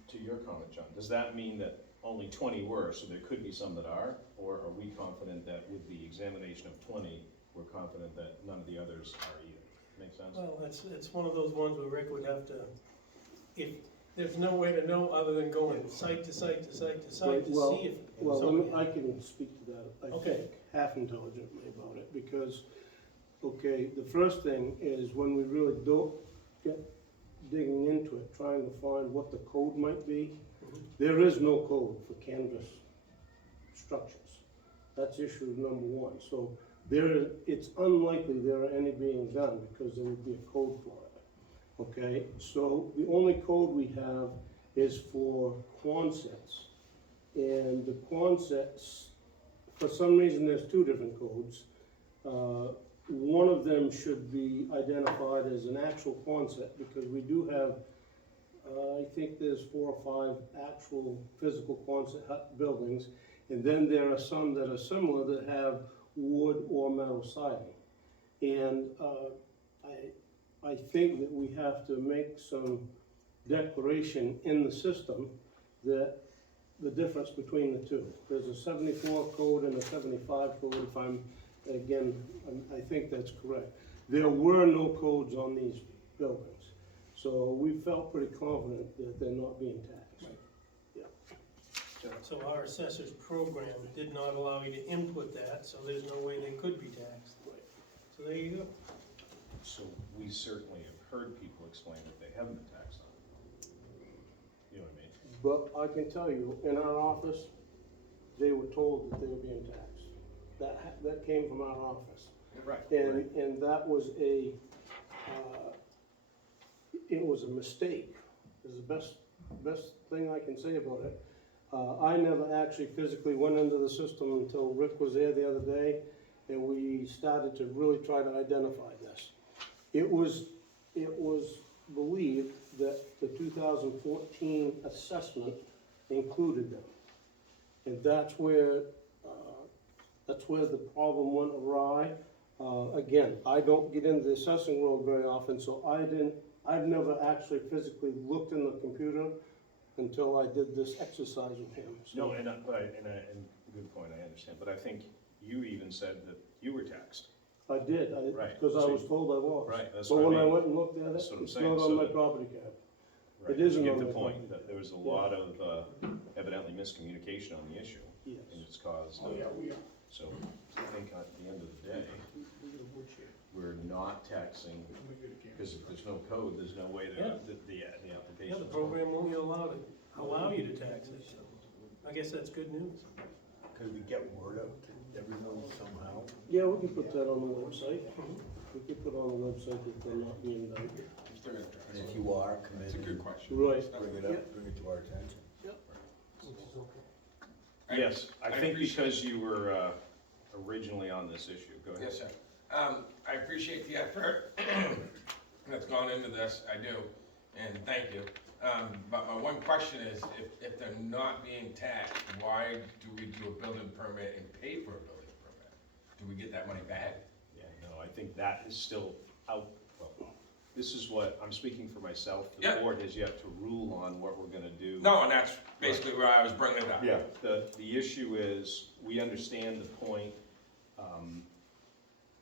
to your comment, John, does that mean that only 20 were, so there could be some that are? Or are we confident that with the examination of 20, we're confident that none of the others are either? Make sense? well, it's one of those ones where Rick would have to, if, there's no way to know other than going site to site to site to site to Well, see if Well, somebody. I can speak to that, I Okay. think, half intelligently about it, because, okay, the first thing is when we really don't get digging into it, trying to find what the code might be, there is no code for canvas structures. That's issue number one. So it's unlikely there are any being done, because there would be a code for it. Okay, so the only code we have is for Quonsets. And the Quonsets, for some reason, there's two different codes. One of them should be identified as an actual Quonset, because we do have, I think there's 4 or 5 actual physical Quonset hut buildings. And then there are some that are similar that have wood or metal siding. And I think that we have to make some declaration in the system that the difference between the two. There's a 74 code and a 75 code, if I think that's correct. There were no codes on these buildings, so we felt pretty confident that they're not being taxed. So our assessor's program did not allow you to input that, so there's no way they could be taxed. So there you go. So we certainly have heard people explain that they haven't been taxed on it. You know what I mean? But I can tell you, in our office, they were told that they were being taxed. That came from our office. Right. And that was it was a mistake, is the best thing I can say about it. I never actually physically went into the system until Rick was there the other day, and we started to really try to identify this. It was believed that the 2014 assessment included them. And that's where the problem went awry. Again, I don't get into the assessing world very often, so I've never actually physically looked in the computer until I did this exercise with him. So- No, and good point, I understand, but I think you even said that you were taxed. I did, Right. because I So was told I was. Right, that's But what I when I mean. went and looked at it, That's what I'm it's saying, not so on my that- property card. Right, It isn't you on get my the point, property. that there was a Yeah. lot of evidently miscommunication on the issue, Yes. and it's caused, Oh, yeah, we are. so I think at the end of the day, we're not taxing, because if there's no code, there's no way Yeah. to, the application. Yeah, the program won't allow you to tax it, so I guess that's good news. Could we get word out to everyone somehow? Yeah, we can put that on the website. We could put on the website that they're not being done. And if you are committed. It's a good question. Right. Bring it up, bring it to our attention. Yes, I I think appreciate- because you were originally on this issue, go ahead. Yes, sir. I appreciate the effort that's gone into this, I do, and thank you. But my one question is, if they're not being taxed, why do we do a building permit and pay for a building permit? Do we get that money back? Yeah, no, I think that is still out, well, this is what, I'm speaking for myself, the Yeah. board has yet to rule on what we're gonna do. No, and that's basically where I was bringing it up. Yeah, the issue is, we understand the point.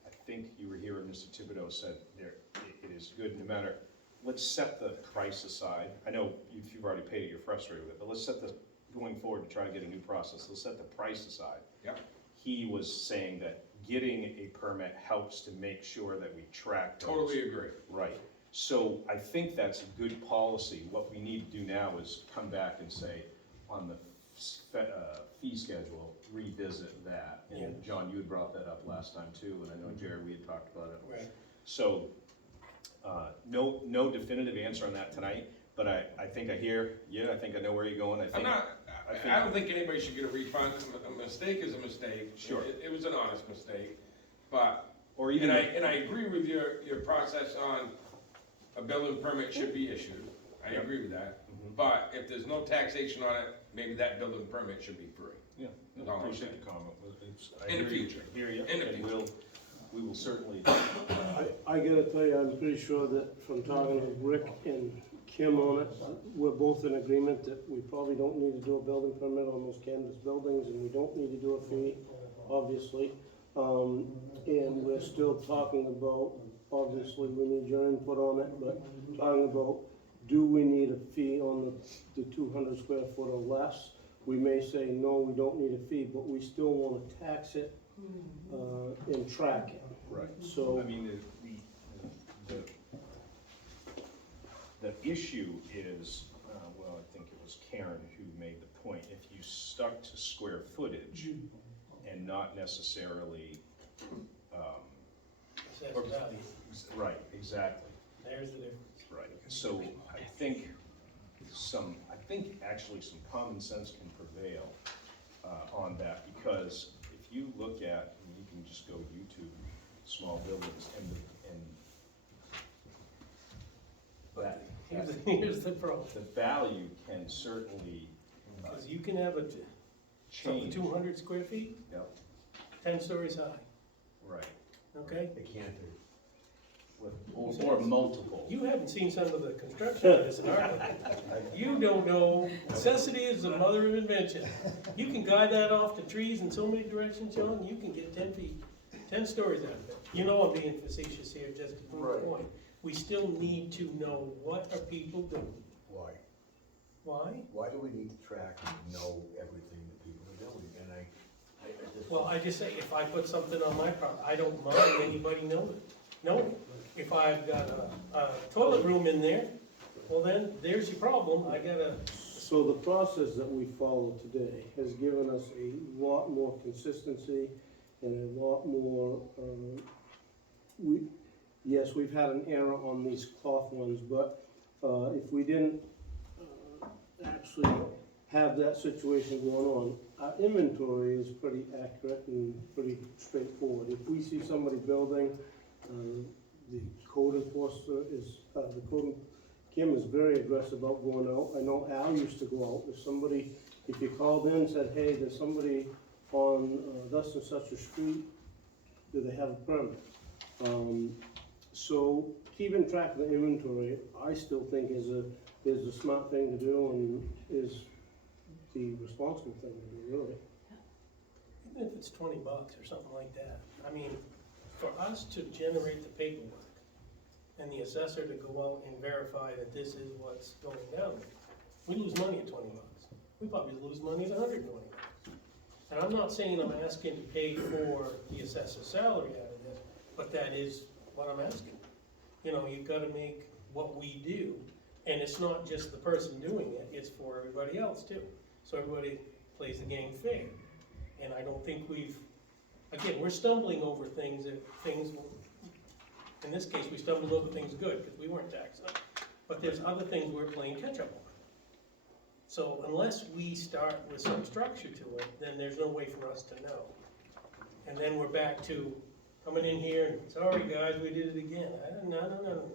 I think you were here when Mr. Thibodeau said it is good, no matter, let's set the price aside. I know you've already paid it, you're frustrated with it, but let's set the, going forward to try to get a new process, let's set the price aside. Yep. He was saying that getting a permit helps to make sure that we track those. Totally agree. Right, so I think that's a good policy. What we need to do now is come back and say, on the fee schedule, revisit that. Yeah. And John, you had brought that up last time too, and I know Jerry, we had talked about it. Right. So, no definitive answer on that tonight, but I think I hear, I think I know where you're going, I don't think anybody should get a refund. A mistake is a mistake. Sure. It was an honest mistake, but, Or even, and I agree with your process on a building permit should be issued. I agree with that. Mhm. But if there's no taxation on it, maybe that building permit should be free. yeah, That's all I'm appreciate saying. the comment. I In the agree. future. Hear you, In the and future. we will certainly, I gotta tell you, I'm pretty sure that from talking with Rick and Kim on it, we're both in agreement that we probably don't need to do a building permit on those canvas buildings, and we don't need to do a fee, obviously. And we're still talking about, obviously, we need your input on it, but talking about, do we need a fee on the 200 square foot or less? We may say, no, we don't need a fee, but we still wanna tax it, and track it. right. So, I mean, the issue is, well, I think it was Karen who made the point, if you stuck to square footage and not necessarily, Assessed or- value. right, exactly, There's the difference. right. So I think actually some common sense can prevail on that, because if you look at, and you can just go YouTube, small buildings, and that, Here's the problem, the value can certainly because you can have something change. 200 square feet, Yep, 10 stories high, right, okay? They can't do. or multiple. You haven't seen some of the construction of this in Hartland. You don't know, necessity is the mother of invention. You can guide that off to trees in so many directions, John, you can get 10 feet, 10 stories out of it. You know I'm being facetious here, just to prove the point. We still need to know, what are people doing? Why? Why? Why do we need to track and know everything that people are doing? And I just. Well, I just say, if I put something on my property, I don't mind anybody knowing it. No, if I've got a toilet room in there, well then, there's your problem, I gotta, so the process that we follow today has given us a lot more consistency and a lot more, yes, we've had an error on these cloth ones, but, if we didn't, actually have that situation going on, our inventory is pretty accurate and pretty straightforward. If we see somebody building, the code enforcer is, Kim is very aggressive about going out. I know Al used to go out. If you called in and said, hey, there's somebody on thus and such a street, do they have a permit? So keeping track of the inventory, I still think is a smart thing to do and is the responsible thing to do, really. Even if it's $20 or something like that. I mean, for us to generate the paperwork and the assessor to go out and verify that this is what's going down, we lose money at $20. We probably lose money at $120. And I'm not saying I'm asking to pay for the assessor's salary out of this, but that is what I'm asking. You know, you've gotta make what we do, and it's not just the person doing it, it's for everybody else too. So everybody plays the game fair. And I don't think again, we're stumbling over things in this case, we stumbled over things good, because we weren't taxed on. But there's other things we're playing catch up on. So unless we start with some structure to it, then there's no way for us to know. And then we're back to coming in here and, sorry guys, we did it again. No.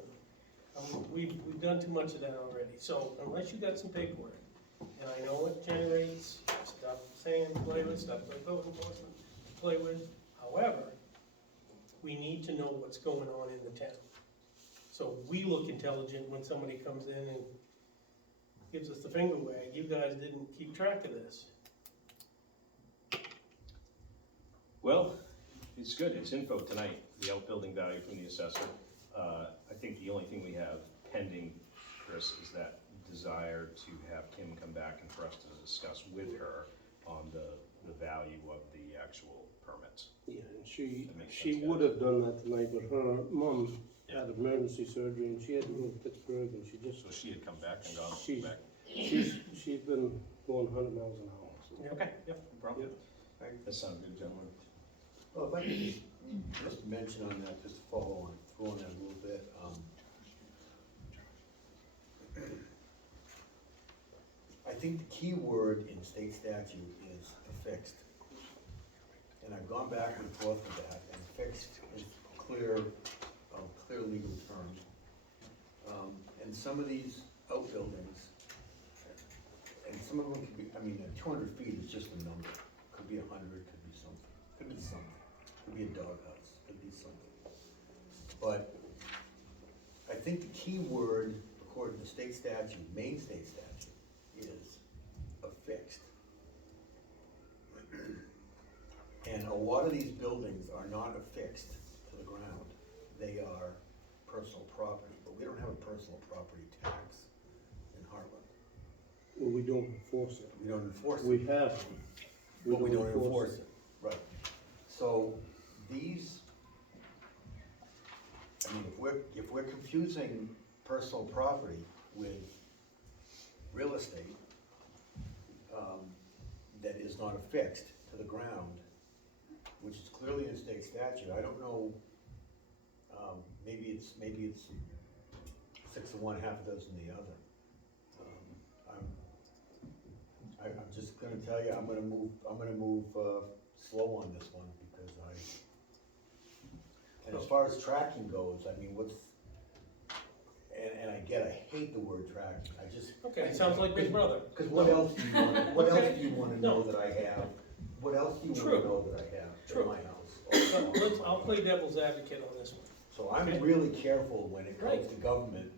We've done too much of that already. So unless you got some paperwork, and I know it generates stuff saying play with, stuff like code enforcement play with. However, we need to know what's going on in the town. So we look intelligent when somebody comes in and gives us the finger wag. You guys didn't keep track of this. Well, it's good, it's info tonight, the outbuilding value from the assessor. I think the only thing we have pending, Chris, is that desire to have Kim come back and for us to discuss with her on the value of the actual permits. Yeah, and she That makes sense, would have done that tonight, but her mom had emergency surgery and she had to go to Pittsburgh and she just, So she had come back and gone She's- back. she's been going 100 miles an hour. So. Okay, yeah, no problem. That sounds good, gentlemen. Well, if I could just mention on that, just to follow on, go on that a little bit. I think the key word in state statute is affixed. And I've gone back and forth with that, and affixed is clear legal term. And some of these outbuildings, and some of them could be, 200 feet is just a number. Could be 100, could be something, could be a doghouse, could be something. But I think the key word, according to state statute, Maine state statute, is affixed. And a lot of these buildings are not affixed to the ground. They are personal property, but we don't have a personal property tax in Hartland. Well, we don't enforce it. We don't enforce it. We have. But we don't enforce it, right. So these, if we're confusing personal property with real estate, that is not affixed to the ground, which is clearly in state statute, I don't know, maybe it's 6 of one, half a dozen the other. I'm just gonna tell you, I'm gonna move slow on this one, because and as far as tracking goes, and I hate the word tracking, Okay, sounds like Big Brother. Cause what else do you wanna know that I have? What else do you wanna know that I have in my house? So I'll play devil's advocate on this one. So I'm really careful when it comes to government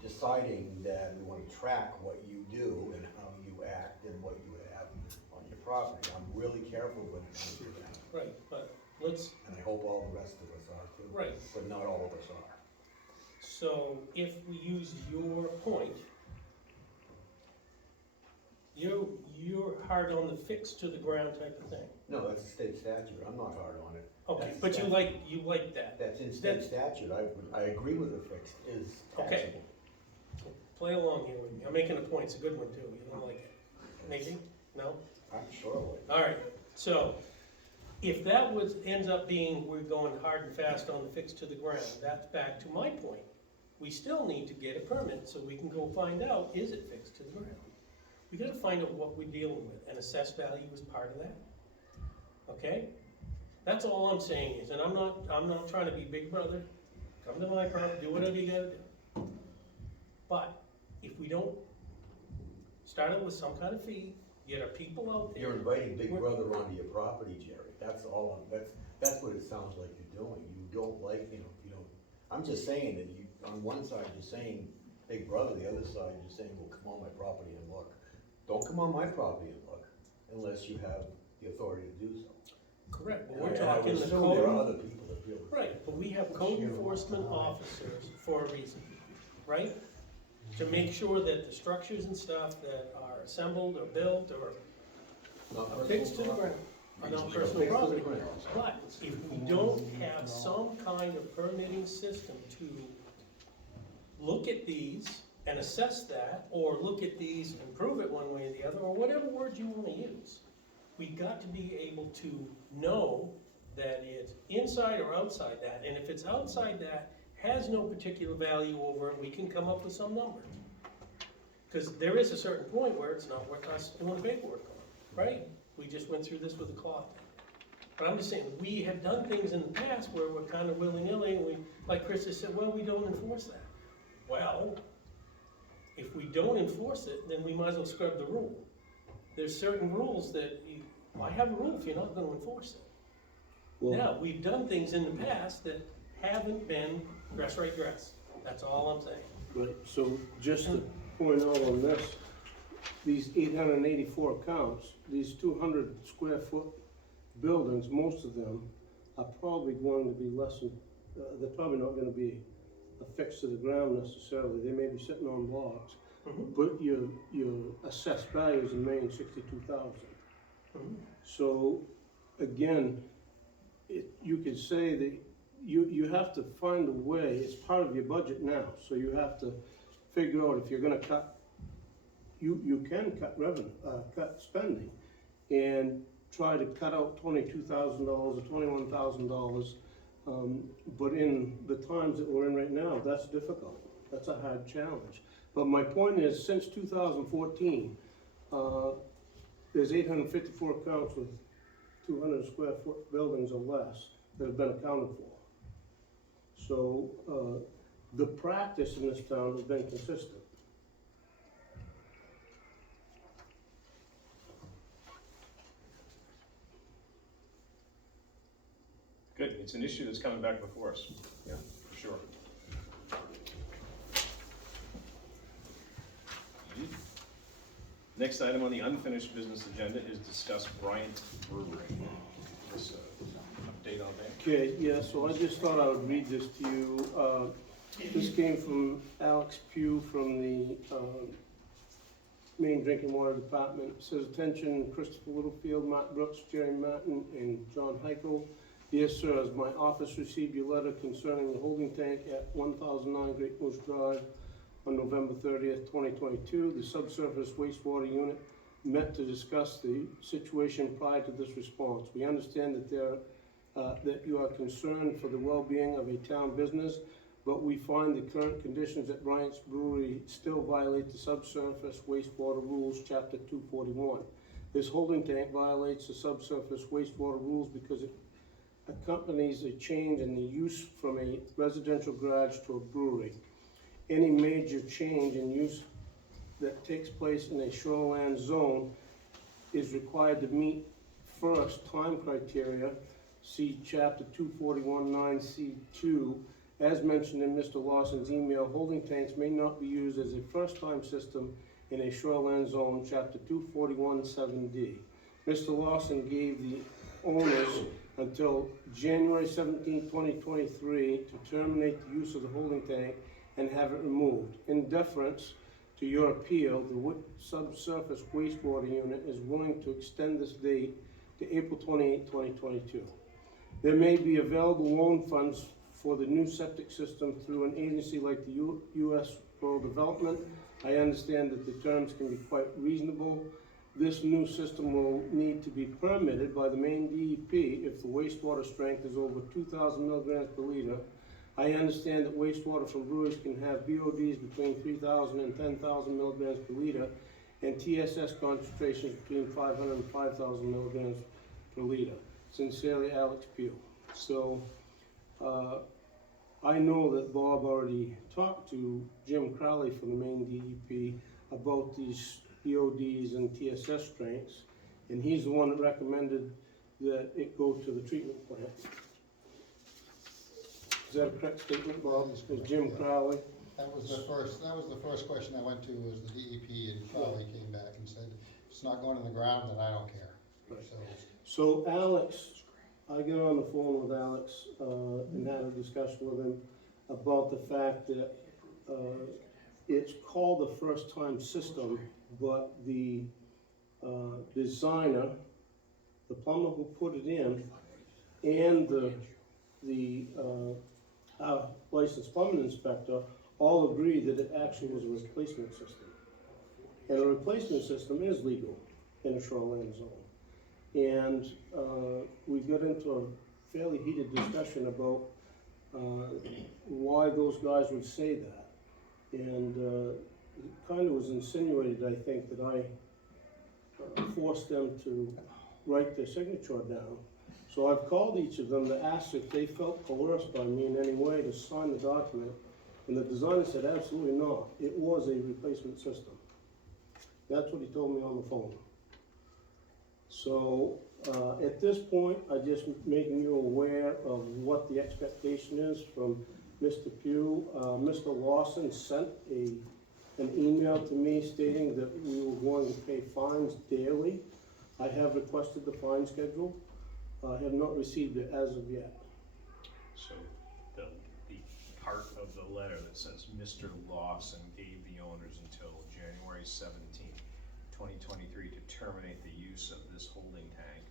deciding that we wanna track what you do and how you act and what you have on your property. I'm really careful when it comes to that. Right, but And I hope all the rest of us are too. Right. But not all of us are. so if we use your point, you're hard on the fixed to the ground type of thing. No, that's a state statute. I'm not hard on it. Okay, That's- but you that's- like that. That's in state statute. I agree with the fixed is Okay. taxable. Play along here with me. I'm making a point. It's a good one too. You don't like it? Maybe? No? I'm sure of it. All right, so if that ends up being, we're going hard and fast on the fixed to the ground, that's back to my point. We still need to get a permit so we can go find out, is it fixed to the ground? We gotta find out what we're dealing with, and assessed value is part of that. Okay? That's all I'm saying is, and I'm not trying to be Big Brother, come to my property, do whatever you gotta do. But if we don't start it with some kind of fee, get our people out there. You're inviting Big Brother onto your property, Jerry. That's all. That's what it sounds like you're doing. You don't like, you know, I'm just saying that you, on one side, you're saying Big Brother, the other side, you're saying, well, come on my property and look. Don't come on my property and look, unless you have the authority to do so. Correct, but we're And I would talking the assume there are code, other people that feel. the same. right, but we have code enforcement officers for a reason, right? To make sure that the structures and stuff that are assembled or built or Not affixed to the personal ground are not property. personal Affixed to the property. ground. But if we don't have some kind of permitting system to look at these and assess that, or look at these and prove it one way or the other, or whatever word you wanna use, we got to be able to know that it's inside or outside that, and if it's outside that, has no particular value over it, we can come up with some number. Cause there is a certain point where it's not worth us doing the paperwork on, right? We just went through this with the cloth. But I'm just saying, we have done things in the past where we're kind of willy-nilly, and we, like Chris has said, well, we don't enforce that. Well, if we don't enforce it, then we might as well scrub the rule. There's certain rules that you, why have a rule if you're not gonna enforce it? Well- Now, we've done things in the past that haven't been dress right dress. That's all I'm saying. Right, so just to point out on this, these 884 accounts, these 200 square foot buildings, most of them are probably going to be less than, they're probably not gonna be affixed to the ground necessarily, they may be sitting on blocks. Mhm. But your assessed values remain 62,000. Mhm. So, again, you could say that you have to find a way, it's part of your budget now, so you have to figure out if you're gonna cut, you can cut revenue, cut spending, and try to cut out $22,000 or $21,000. But in the times that we're in right now, that's difficult, that's a hard challenge. But my point is, since 2014, there's 854 accounts with 200 square foot buildings or less that have been accounted for. So, the practice in this town has been consistent. Good, it's an issue that's coming back before us. Yeah. For sure. Next item on the unfinished business agenda is discuss Bryant Brewery. This update on that. Okay, yeah, so I just thought I would read this to you. This came from Alex Pugh from the Maine Drinking Water Department. It says, attention, Christopher Littlefield, Mark Brooks, Jerry Martin, and John Heichel. Dear sirs, my office received your letter concerning the holding tank at 1009 Great Moose Drive on November 30th, 2022. The subsurface wastewater unit met to discuss the situation prior to this response. We understand that you are concerned for the well-being of a town business, but we find the current conditions at Bryant's Brewery still violate the subsurface wastewater rules, Chapter 241. This holding tank violates the subsurface wastewater rules because it accompanies a change in the use from a residential garage to a brewery. Any major change in use that takes place in a shoreland zone is required to meet first time criteria, see Chapter 241-9C2. As mentioned in Mr. Lawson's email, holding tanks may not be used as a first-time system in a shoreland zone, Chapter 241-7D. Mr. Lawson gave the owners until January 17, 2023 to terminate the use of the holding tank and have it removed. In deference to your appeal, the subsurface wastewater unit is willing to extend this date to April 28, 2022. There may be available loan funds for the new septic system through an agency like the U.S. Rural Development. I understand that the terms can be quite reasonable. This new system will need to be permitted by the Maine DEP if the wastewater strength is over 2,000 milligrams per liter. I understand that wastewater from breweries can have BODs between 3,000 and 10,000 milligrams per liter, and TSS concentrations between 500 and 5,000 milligrams per liter. Sincerely, Alex Pugh. So, I know that Bob already talked to Jim Crowley from the Maine DEP about these BODs and TSS strengths, and he's the one that recommended that it go to the treatment plant. Is that a correct statement, Bob? Is Jim Crowley? That was the first question I went to, was the DEP, and Charlie came back and said, if it's not going in the ground, then I don't care. Right. So, So Alex, I got on the phone with Alex, and had a discussion with him about the fact that, it's called a first-time system, but the, designer, the plumber who put it in, and our licensed plumbing inspector all agree that it actually was a replacement system. And a replacement system is legal in a shoreline zone. And we got into a fairly heated discussion about why those guys would say that. And it kind of was insinuated, I think, that I forced them to write their signature down. So I've called each of them to ask if they felt coerced by me in any way to sign the document. And the designer said, absolutely not. It was a replacement system. That's what he told me on the phone. So at this point, I'm just making you aware of what the expectation is from Mr. Pugh. Mr. Lawson sent an email to me stating that we were going to pay fines daily. I have requested the fine schedule. I have not received it as of yet. So the part of the letter that says Mr. Lawson gave the owners until January 17th, 2023 to terminate the use of this holding tank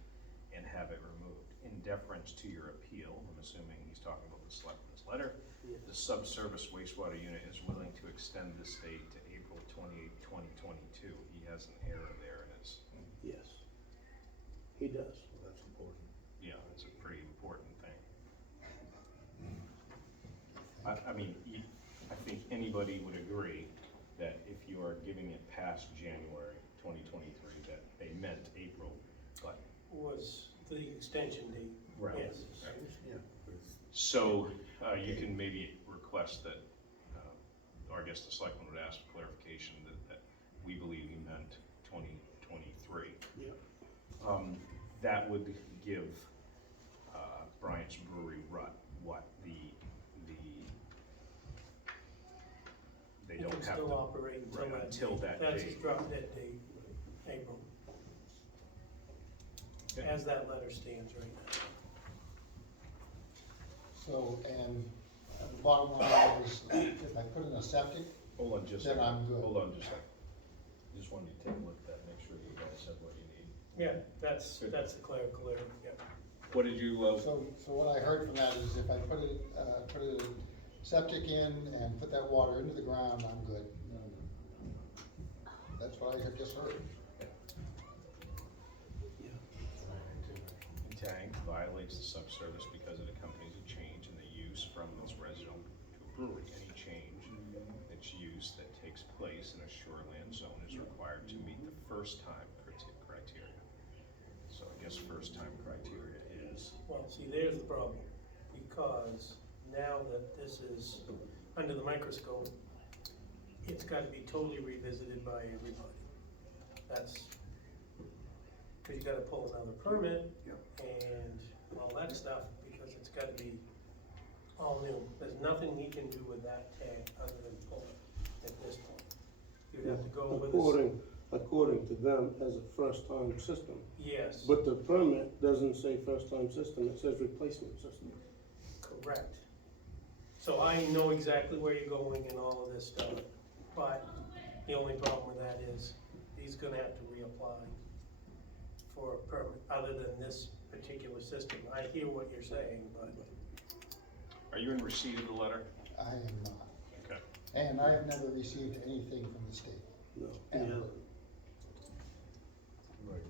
and have it removed. In deference to your appeal, I'm assuming he's talking about the selectmen's letter, the subsurface wastewater unit is willing to extend this date to April 28, 2022. He has an error there in his. Yes, he does. Well, that's important. Yeah, that's a pretty important thing. I mean, I think anybody would agree that if you are giving it past January 2023, that they meant April, but. Was the extension date. Right. Yes. Right. Yeah. So, you can maybe request that, or I guess the selectman would ask for clarification that we believe he meant 2023. Yeah. That would give Bryant's Brewery Rut what they You don't can have still to, operate right, until that That's his date. drop dead date, April. Okay. As that letter stands right now. so, and the bottom line is, if I put in a septic, Hold on just a then second. I'm good. Hold on just a second. Just wanted you to take a look at that, make sure you guys have what you need. Yeah, that's the clear, yeah. What did you, So what I heard from that is if I put a septic in and put that water into the ground, I'm good. That's what I have just heard. tank violates the subsurface because it accompanies a change in the use from its residential to a brewery. Any change in its use that takes place in a shoreland zone is required to meet the first time criteria. So I guess first time criteria is. Well, see, there's the problem, because now that this is under the microscope, it's gotta be totally revisited by everybody. That's, cause you gotta pull another permit and all that stuff, because it's gotta be all new. There's nothing he can do with that tank other than pull it at this point. You'd have to go with this. According to them, as a first-time system. Yes, But the permit doesn't say first-time system, it says replacement system. correct. So I know exactly where you're going and all of this stuff, but the only problem with that is he's gonna have to reapply for a permit other than this particular system. I hear what you're saying, but Are you in receipt of the letter? I am not. Okay. And I have never received anything from the state. No. Ever. Right.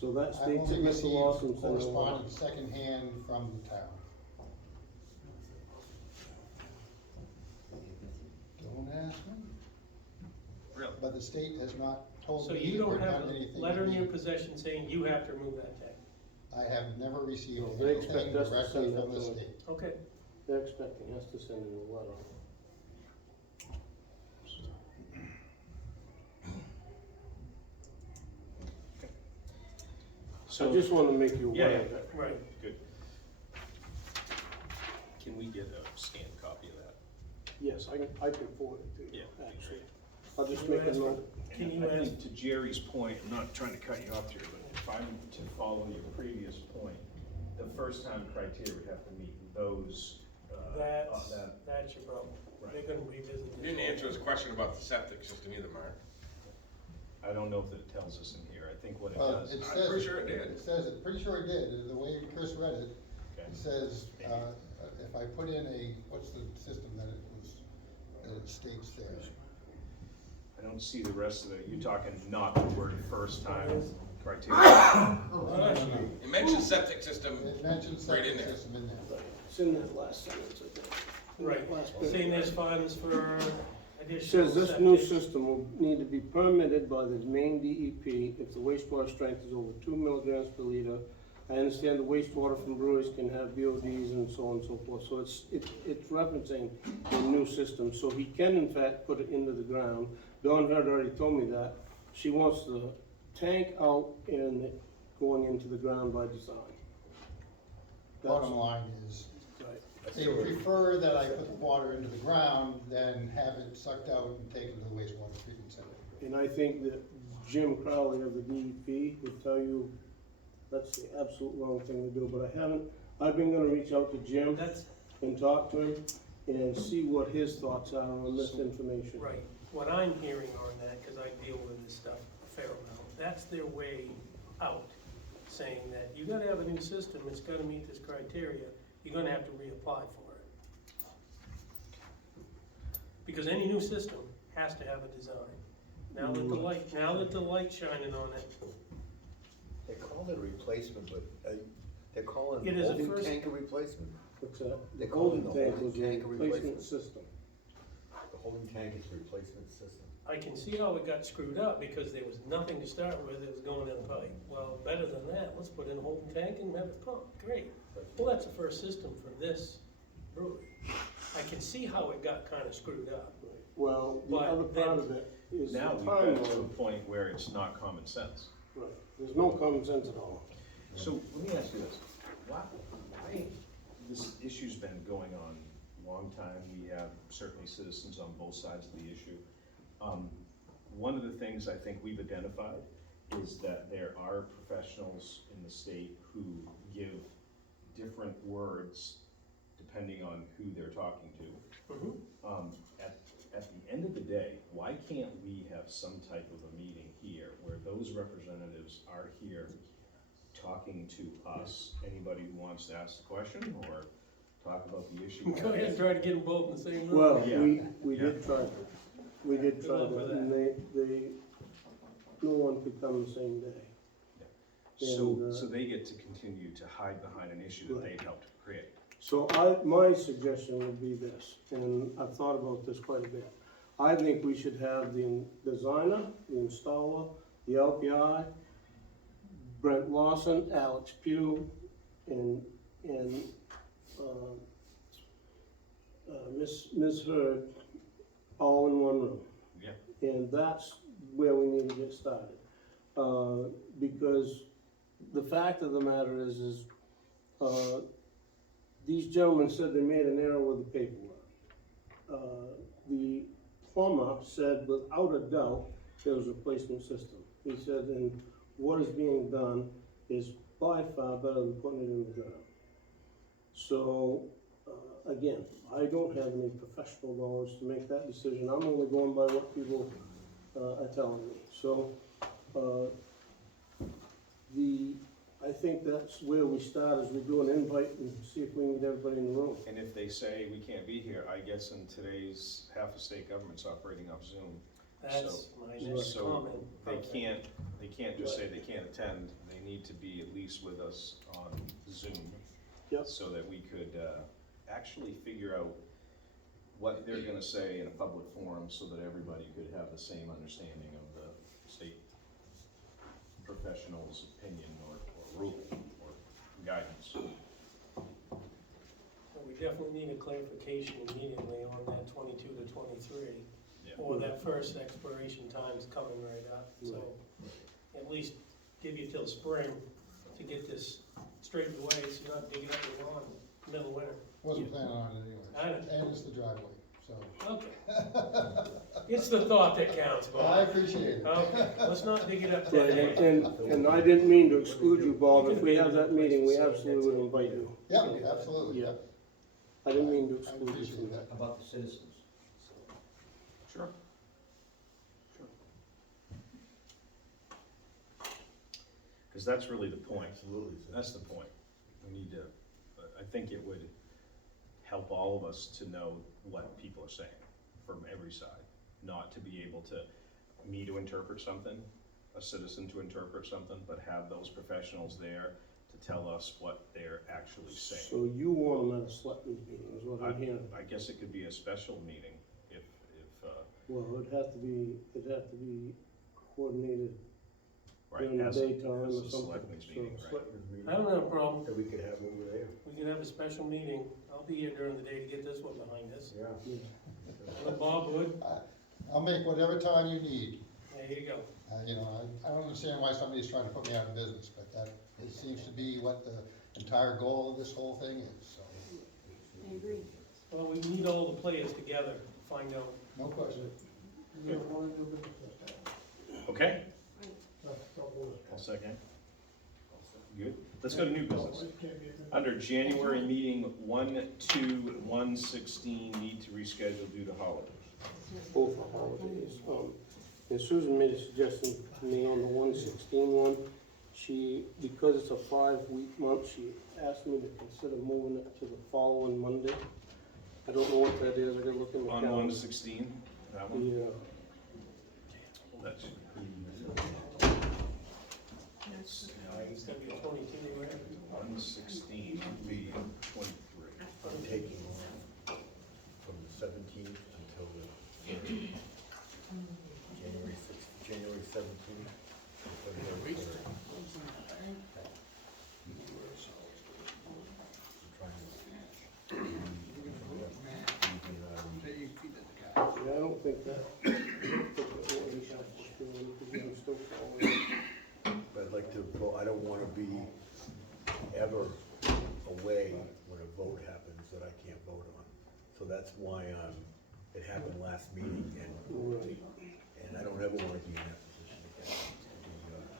So that I've states that only Mr. Lawson received sent a letter. correspondence secondhand from the town. Don't ask me. Really? But the state has not told so me you or don't have done a anything. letter to in your me. possession saying you have to remove that tank. I have never received Well, they anything expect us to directly send that from the to them. state. Okay, They're expecting us to send in a letter. I just wanna make you Yeah, aware yeah. of that. Right. Good. Can we get a scanned copy of that? Yes, I can forward it to you, Yeah. actually. I'll just Can you make a ask for- note. Can And you I ask, think to Jerry's point, I'm not trying to cut you off here, but if I'm to follow your previous point, the first time criteria would have to meet those, that's your problem. Right. They're gonna revisit You this. didn't answer his question about the septic system either, Mark. I don't know if it tells us in here, I think what it Well, does. it I'm says. pretty sure it did. It says, pretty sure it did, the way Chris read it, Okay. it says, if I put in what's the system that it states there? I don't see the rest of it, you're talking not the word first time criteria. No. It mentions septic system It mentions right in septic there. system in there. It's in that last sentence, I think. Right, Last bit. saying there's funds for It additional says this new septic. system will need to be permitted by the main DEP if the wastewater strength is over 2 milligrams per liter. I understand the wastewater from breweries can have BODs and so on and so forth, so it's referencing the new system, so he can in fact put it into the ground. Dawn had already told me that, she wants the tank out and it going into the ground by design. Bottom line is, Right. they prefer that I put the water into the ground than have it sucked out and taken to the wastewater treatment center. And I think that Jim Crowley of the DEP would tell you that's the absolute wrong thing to do, but I've been gonna reach out to Jim That's, and talk to him and see what his thoughts are on this information. right, what I'm hearing on that, cause I deal with this stuff a fair amount, that's their way out. Saying that you gotta have a new system, it's gotta meet this criteria, you're gonna have to reapply for it. Because any new system has to have a design. Now that the light's shining on it, They call it a replacement, but they're calling It the is a holding first- tank a replacement? What's that? They The call it holding the tank holding was a tank a replacement replacement? system. The holding tank is a replacement system. I can see how it got screwed up, because there was nothing to start with, it was going in a pipe. Well, better than that, let's put in a holding tank and have it pumped, great. Well, that's the first system for this brewery. I can see how it got kinda screwed up. Well, the But other part of it is the Now we've got to the timeline. point where it's not common sense. Right. There's no common sense at all. So let me ask you this, why, this issue's been going on a long time, we have certainly citizens on both sides of the issue. One of the things I think we've identified is that there are professionals in the state who give different words depending on who they're talking to. At the end of the day, why can't we have some type of a meeting here where those representatives are here talking to us, anybody who wants to ask the question or talk about the issue? Go ahead and try to get them both in the same room. Well, Yeah. we did try, Good luck that, with and no one could come the same day. And, So they get to continue to hide behind an issue that Right. they helped create. So my suggestion would be this, and I've thought about this quite a bit. I think we should have the designer, the installer, the LPI, Brent Lawson, Alex Pugh, and Ms. Hurd, all in one room. Yeah. And that's where we need to get started. Because the fact of the matter is these gentlemen said they made an error with the paperwork. The plumber said without a doubt there was a replacement system. He said, and what is being done is by far better than putting it in the ground. So, again, I don't have any professional knowledge to make that decision. I'm only going by what people are telling me. So, I think that's where we start, is we do an invite and see if we can get everybody in the room. And if they say we can't be here, I guess in today's half the state government's operating off Zoom. That's my next So comment. they can't just say they can't attend, they need to be at least with us on Zoom. Yep. So that we could, actually figure out what they're gonna say in a public forum, so that everybody could have the same understanding of the state professional's opinion or rule or guidance. We definitely need a clarification immediately on that 22 to 23. Yeah. Or that first expiration time's coming right up, so at least give you till spring to get this straightened away, so you're not digging up your lawn in the middle of winter. Wasn't planning on it anyway. I know. And it's the driveway, so. Okay. It's the thought that counts, I Bob. appreciate it. Okay, let's not dig it up Right, today. and I didn't mean to exclude you, Bob, if we have that meeting, we absolutely would invite you. Yeah, absolutely. Yeah. I didn't mean to I exclude you from appreciate that. that. About the citizens. Sure. Because that's really the point. Absolutely. That's the point. We need to, I think it would help all of us to know what people are saying from every side, not to be able to, me to interpret something, a citizen to interpret something, but have those professionals there to tell us what they're actually saying. So you want them at a selectmen's meeting, is what I'm hearing. I guess it could be a special meeting if, Well, it'd have to be coordinated right, during the as, daytime as or a something. selectmen's meeting, right? I don't have a problem. That we could have over there. We can have a special meeting. I'll be here during the day to get this one behind us. Yeah. Well, Bob would. I'll make whatever time you need. There you go. You know, I don't understand why somebody's trying to put me out of business, but that, it seems to be what the entire goal of this whole thing is, so. I agree. Well, we need all the players together to find out. No question. Okay? I'll second. Good. Let's go to new business. Under January meeting 1/2/116, need to reschedule due to holidays. Both are holidays. And Susan made a suggestion to me on the 116 one. She, because it's a 5-week month, she asked me to consider moving it to the following Monday. I don't know what that is, I gotta look in the On calendar. 1/16, that one? Yeah, That's, It's gonna be 22, right? 1/16 would be 23. I'm taking from the 17th until the 3rd. January 17th. February 3rd. yeah, I don't think that, I don't think that will be helpful to them, because I'm still following. But I'd like to vote, I don't wanna be ever away when a vote happens that I can't vote on. So that's why, it happened last meeting, Right, and I don't ever wanna be in that position again.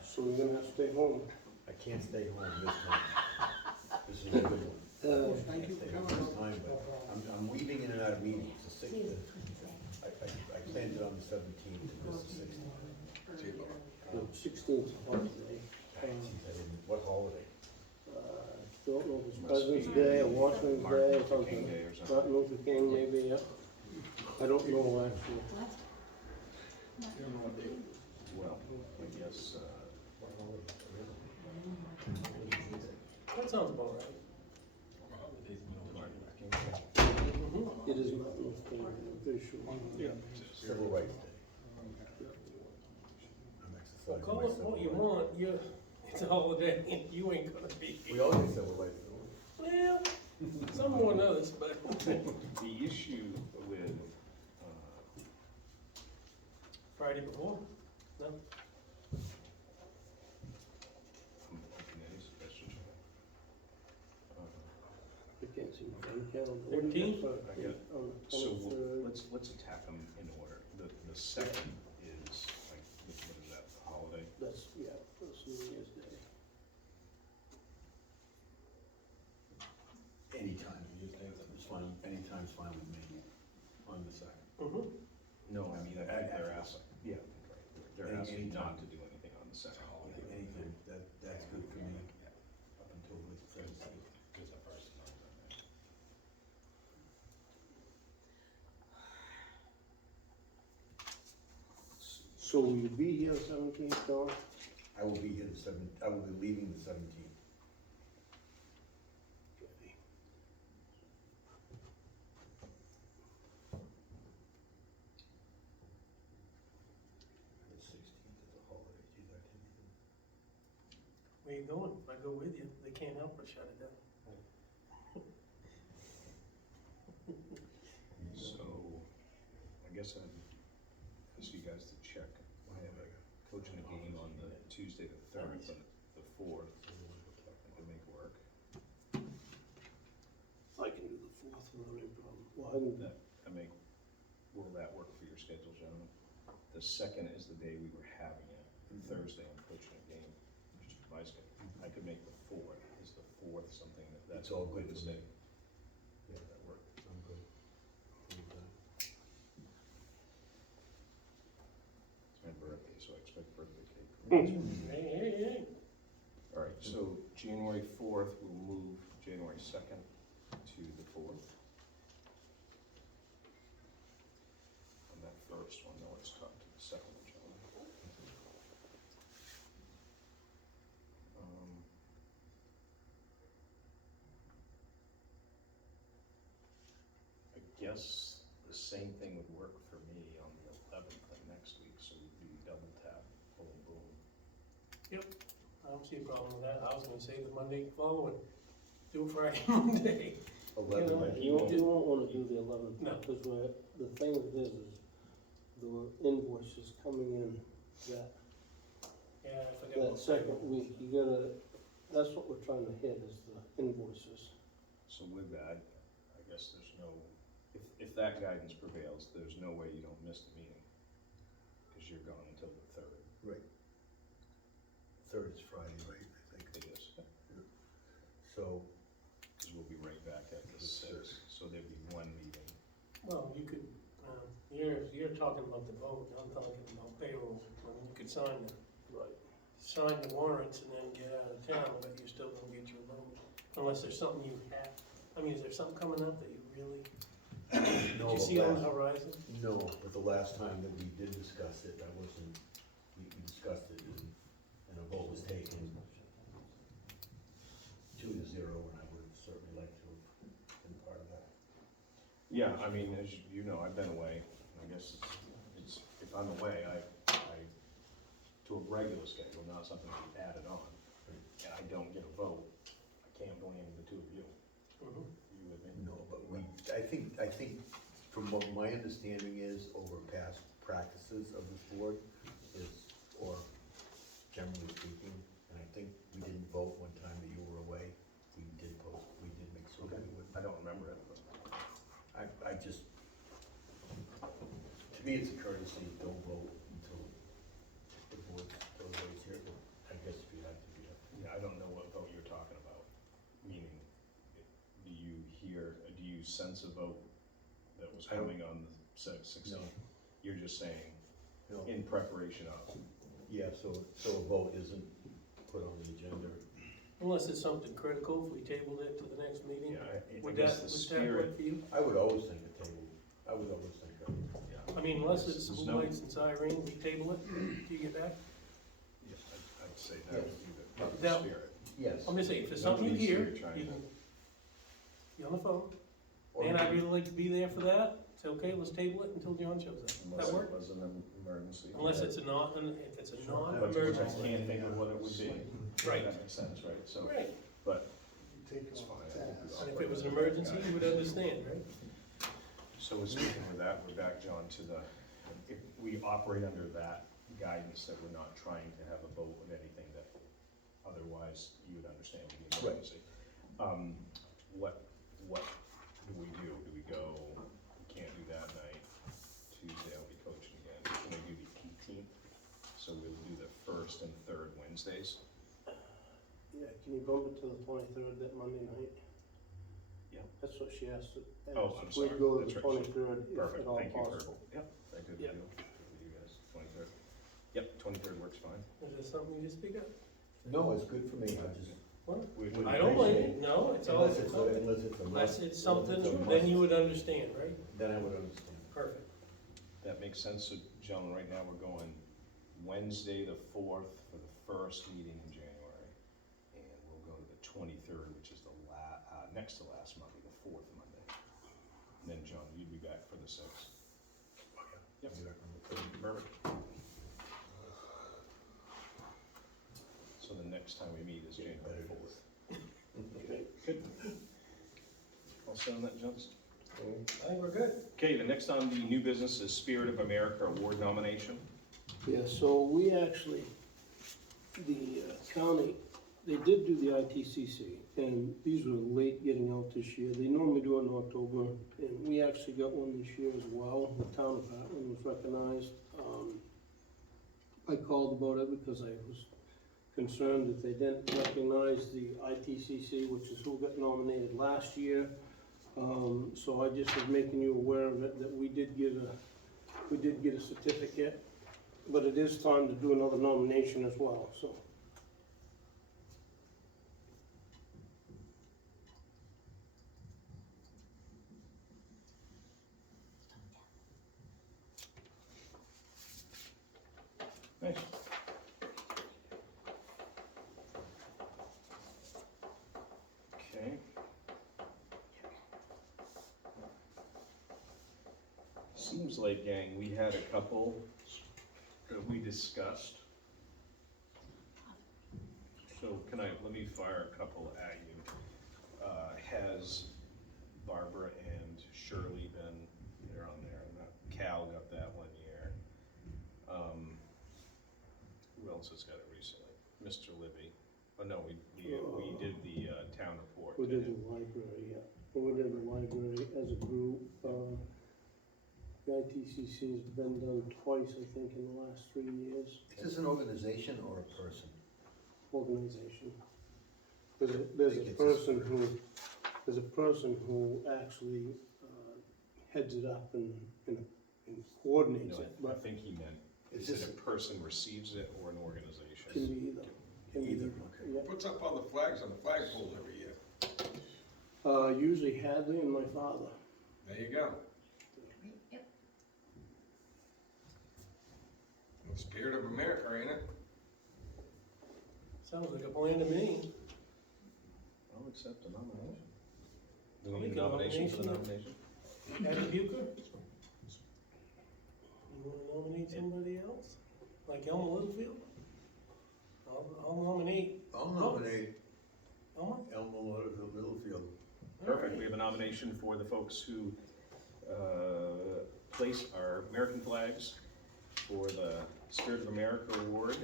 so we're gonna have to stay home. I can't stay home this time. This is a good one. I can't stay home this time, but I'm weaving in and out of meetings, the 6th. I planned it on the 17th, and this is 16th. The 16th is holiday. What holiday? Don't know if it's President's Day or Washington's Day or Martin Luther something. King Day or something. Martin Luther King, maybe, yeah. I don't know, actually. Well, I guess, That sounds about right. Martin Luther King Day. It is Martin Luther King, I'm pretty sure. Yeah. Civil Rights Day. I'm Well, exercising call my it civil what you rights. want. It's a holiday and you ain't gonna be We here. all get civil rights, don't we? Well, some more than others, but The issue with, Friday before? No? I'm looking at his suggestion. I can't see my own calendar. 13th? I got it. On the So 23rd. let's attack them in order. The second is, like, what is that, the holiday? That's, yeah, that's New Year's Day. Anytime, it's fine, anytime's fine with me on the 2nd. Mm-hmm. No, I mean, I think they're asking, yeah, they're Any- asking anytime. not to do anything on the second. Anything, that's good for me, up until the 17th. So will you be here 17th, Don? I will be here I will be leaving the 17th. The 16th is a holiday, geez, I didn't even. Where you going? If I go with you, they can't help but shut it down. So, I guess I'd ask you guys to check. I have a coaching a game on the Tuesday the 3rd, but the 4th. Not any problem. Well, I can, Will that work for your schedule, gentlemen? The second is the day we were having it, and Thursday I'm coaching a game, which is my schedule. I could make the fourth, is the fourth something that's It's all good to for stay? me. Yeah, that work. I'm good. It's my birthday, so I expect birthday cake. Hey. All right, so January 4th, we'll move January 2nd to the 4th. On that first one, now let's talk to the second one, John. I guess the same thing would work for me on the 11th of next week, so we'd be double tap, boom, boom. I don't see a problem with that. I was gonna say the Monday following. Do Friday, Monday. 11, you won't wanna do the 11th. No. Because the thing with this is, the invoices coming in that, Yeah, I forgot. that about second week, you gotta, that's what we're trying to hit, is the invoices. So with that, I guess there's no, if that guidance prevails, there's no way you don't miss the meeting, because you're gone until the 3rd. right. Third is Friday, right, I think. It is, So, because we'll be right back at the 6th, so there'd be one meeting. Well, you could, you're talking about the vote, I'm talking about payroll. I mean, you could sign the warrants and then get out of town, but you still don't get your vote. Unless there's something you have, I mean, is there something coming up that you really, no, did you see on the horizon? No, but the last time that we did discuss it, we discussed it and a vote was taken 2-0, and I would certainly like to have been part of that. Yeah, I mean, as you know, I've been away. I guess it's if I'm away, I to a regular schedule, not something to be added on. And I don't get a vote. I can't blame the two of you. You with me? No, but I think from what my understanding is over past practices of this board is, or generally speaking, and I think we didn't vote one time that you were away. We did make sure that we would. I don't remember it, but I just, to me, it's a courtesy, don't vote until the board goes here, but I guess if you have to be up. yeah, I don't know what vote you're talking about. Meaning, do you sense a vote that was I don't- coming on the 16th? No. You're just saying, No. in preparation of. Yeah, so a vote isn't put on the agenda. Unless it's something critical, if we tabled it to the next meeting, Yeah, I would guess that the work spirit, for you? I would always think a table, I would always think a. yeah. I mean, unless it's There's blue no- lights and siren, we table it, till you get back. Yeah, I'd say that would be the That- spirit. Yes. I'm just saying, if there's something you Nobody's hear, here trying you to- can be on the phone. Or And I'd maybe- really like to be there for that, say, okay, let's table it until John shows up. Unless That it work? was an emergency. Unless it's a non, if it's a Which I non-emergency. can't think of what it would be. Right. That makes sense, right? So, Right, but Take it's off fine. the I think we task. and if operate it was an under that emergency, you guidance. would understand, right? So with speaking with that, we're back, John, to the, if we operate under that guidance that we're not trying to have a vote of anything that otherwise you would understand would be an emergency. What do we do? Do we go, we can't do that night, Tuesday I'll be coaching again. Can we do the 18th? So we'll do the first and third Wednesdays? Yeah, can you bump it to the 23rd, that Monday night? Yeah. That's what she asked. Oh, I'm sorry. We'd go to That's the right. 23rd, if Perfect, at all thank you for, possible. yep, I did Yep. deal with you guys, 23rd. Yep, 23rd works fine. Is there something you just speak up? No, it's good for me, I just. What? would I don't blame appreciate- you, no, it's all, Unless it's, unless it's something, unless it's a then must, you would understand, right? Then I would understand. Perfect. That makes sense, so gentlemen, right now we're going Wednesday the 4th for the first meeting in January. And we'll go to the 23rd, which is the next to last Monday, the 4th Monday. And then John, you'd be back for the 6th. Yep. Perfect. So the next time we meet is January 4th. Okay, good. All set on that, Johnson? I think we're good. Okay, the next on the new business is Spirit of America Award nomination. Yeah, so we actually, the county they did do the ITCC, and these were late getting out this year. They normally do it in October, and we actually got one this year as well. The town of Hartland was recognized. I called about it because I was concerned that they didn't recognize the ITCC, which is who got nominated last year. So I just was making you aware of it, that we did get a certificate, but it is time to do another nomination as well, so. Nice. Okay. Seems like, gang, we had a couple that we discussed. So let me fire a couple at you. Has Barbara and Shirley been, they're on there, Cal got that 1 year. Who else has got it recently? Mr. Libby. Oh, no, we did the town report. We did the library, yeah. We did the library as a group. The ITCC has been done twice, I think, in the last 3 years. Is this an organization or a person? Organization. There's a person who actually heads it up and coordinates No, it. I think he meant, is it a person receives it or an organization? Can be either. Either, okay. Yeah. What's up all the flags on the flagpole every year? Usually Hadley and my father. There you go. The spirit of America, ain't it? Sounds like a plan to me. I'll accept the nomination. Do I'll we need make a a nomination for the nomination. nomination? Abby Bucher? You wanna nominate somebody else? Like Elma Littlefield? I'll nominate. I'll nominate Elma? Elma Littlefield. Perfect, we have a nomination for the folks who place our American flags for the Spirit of America Award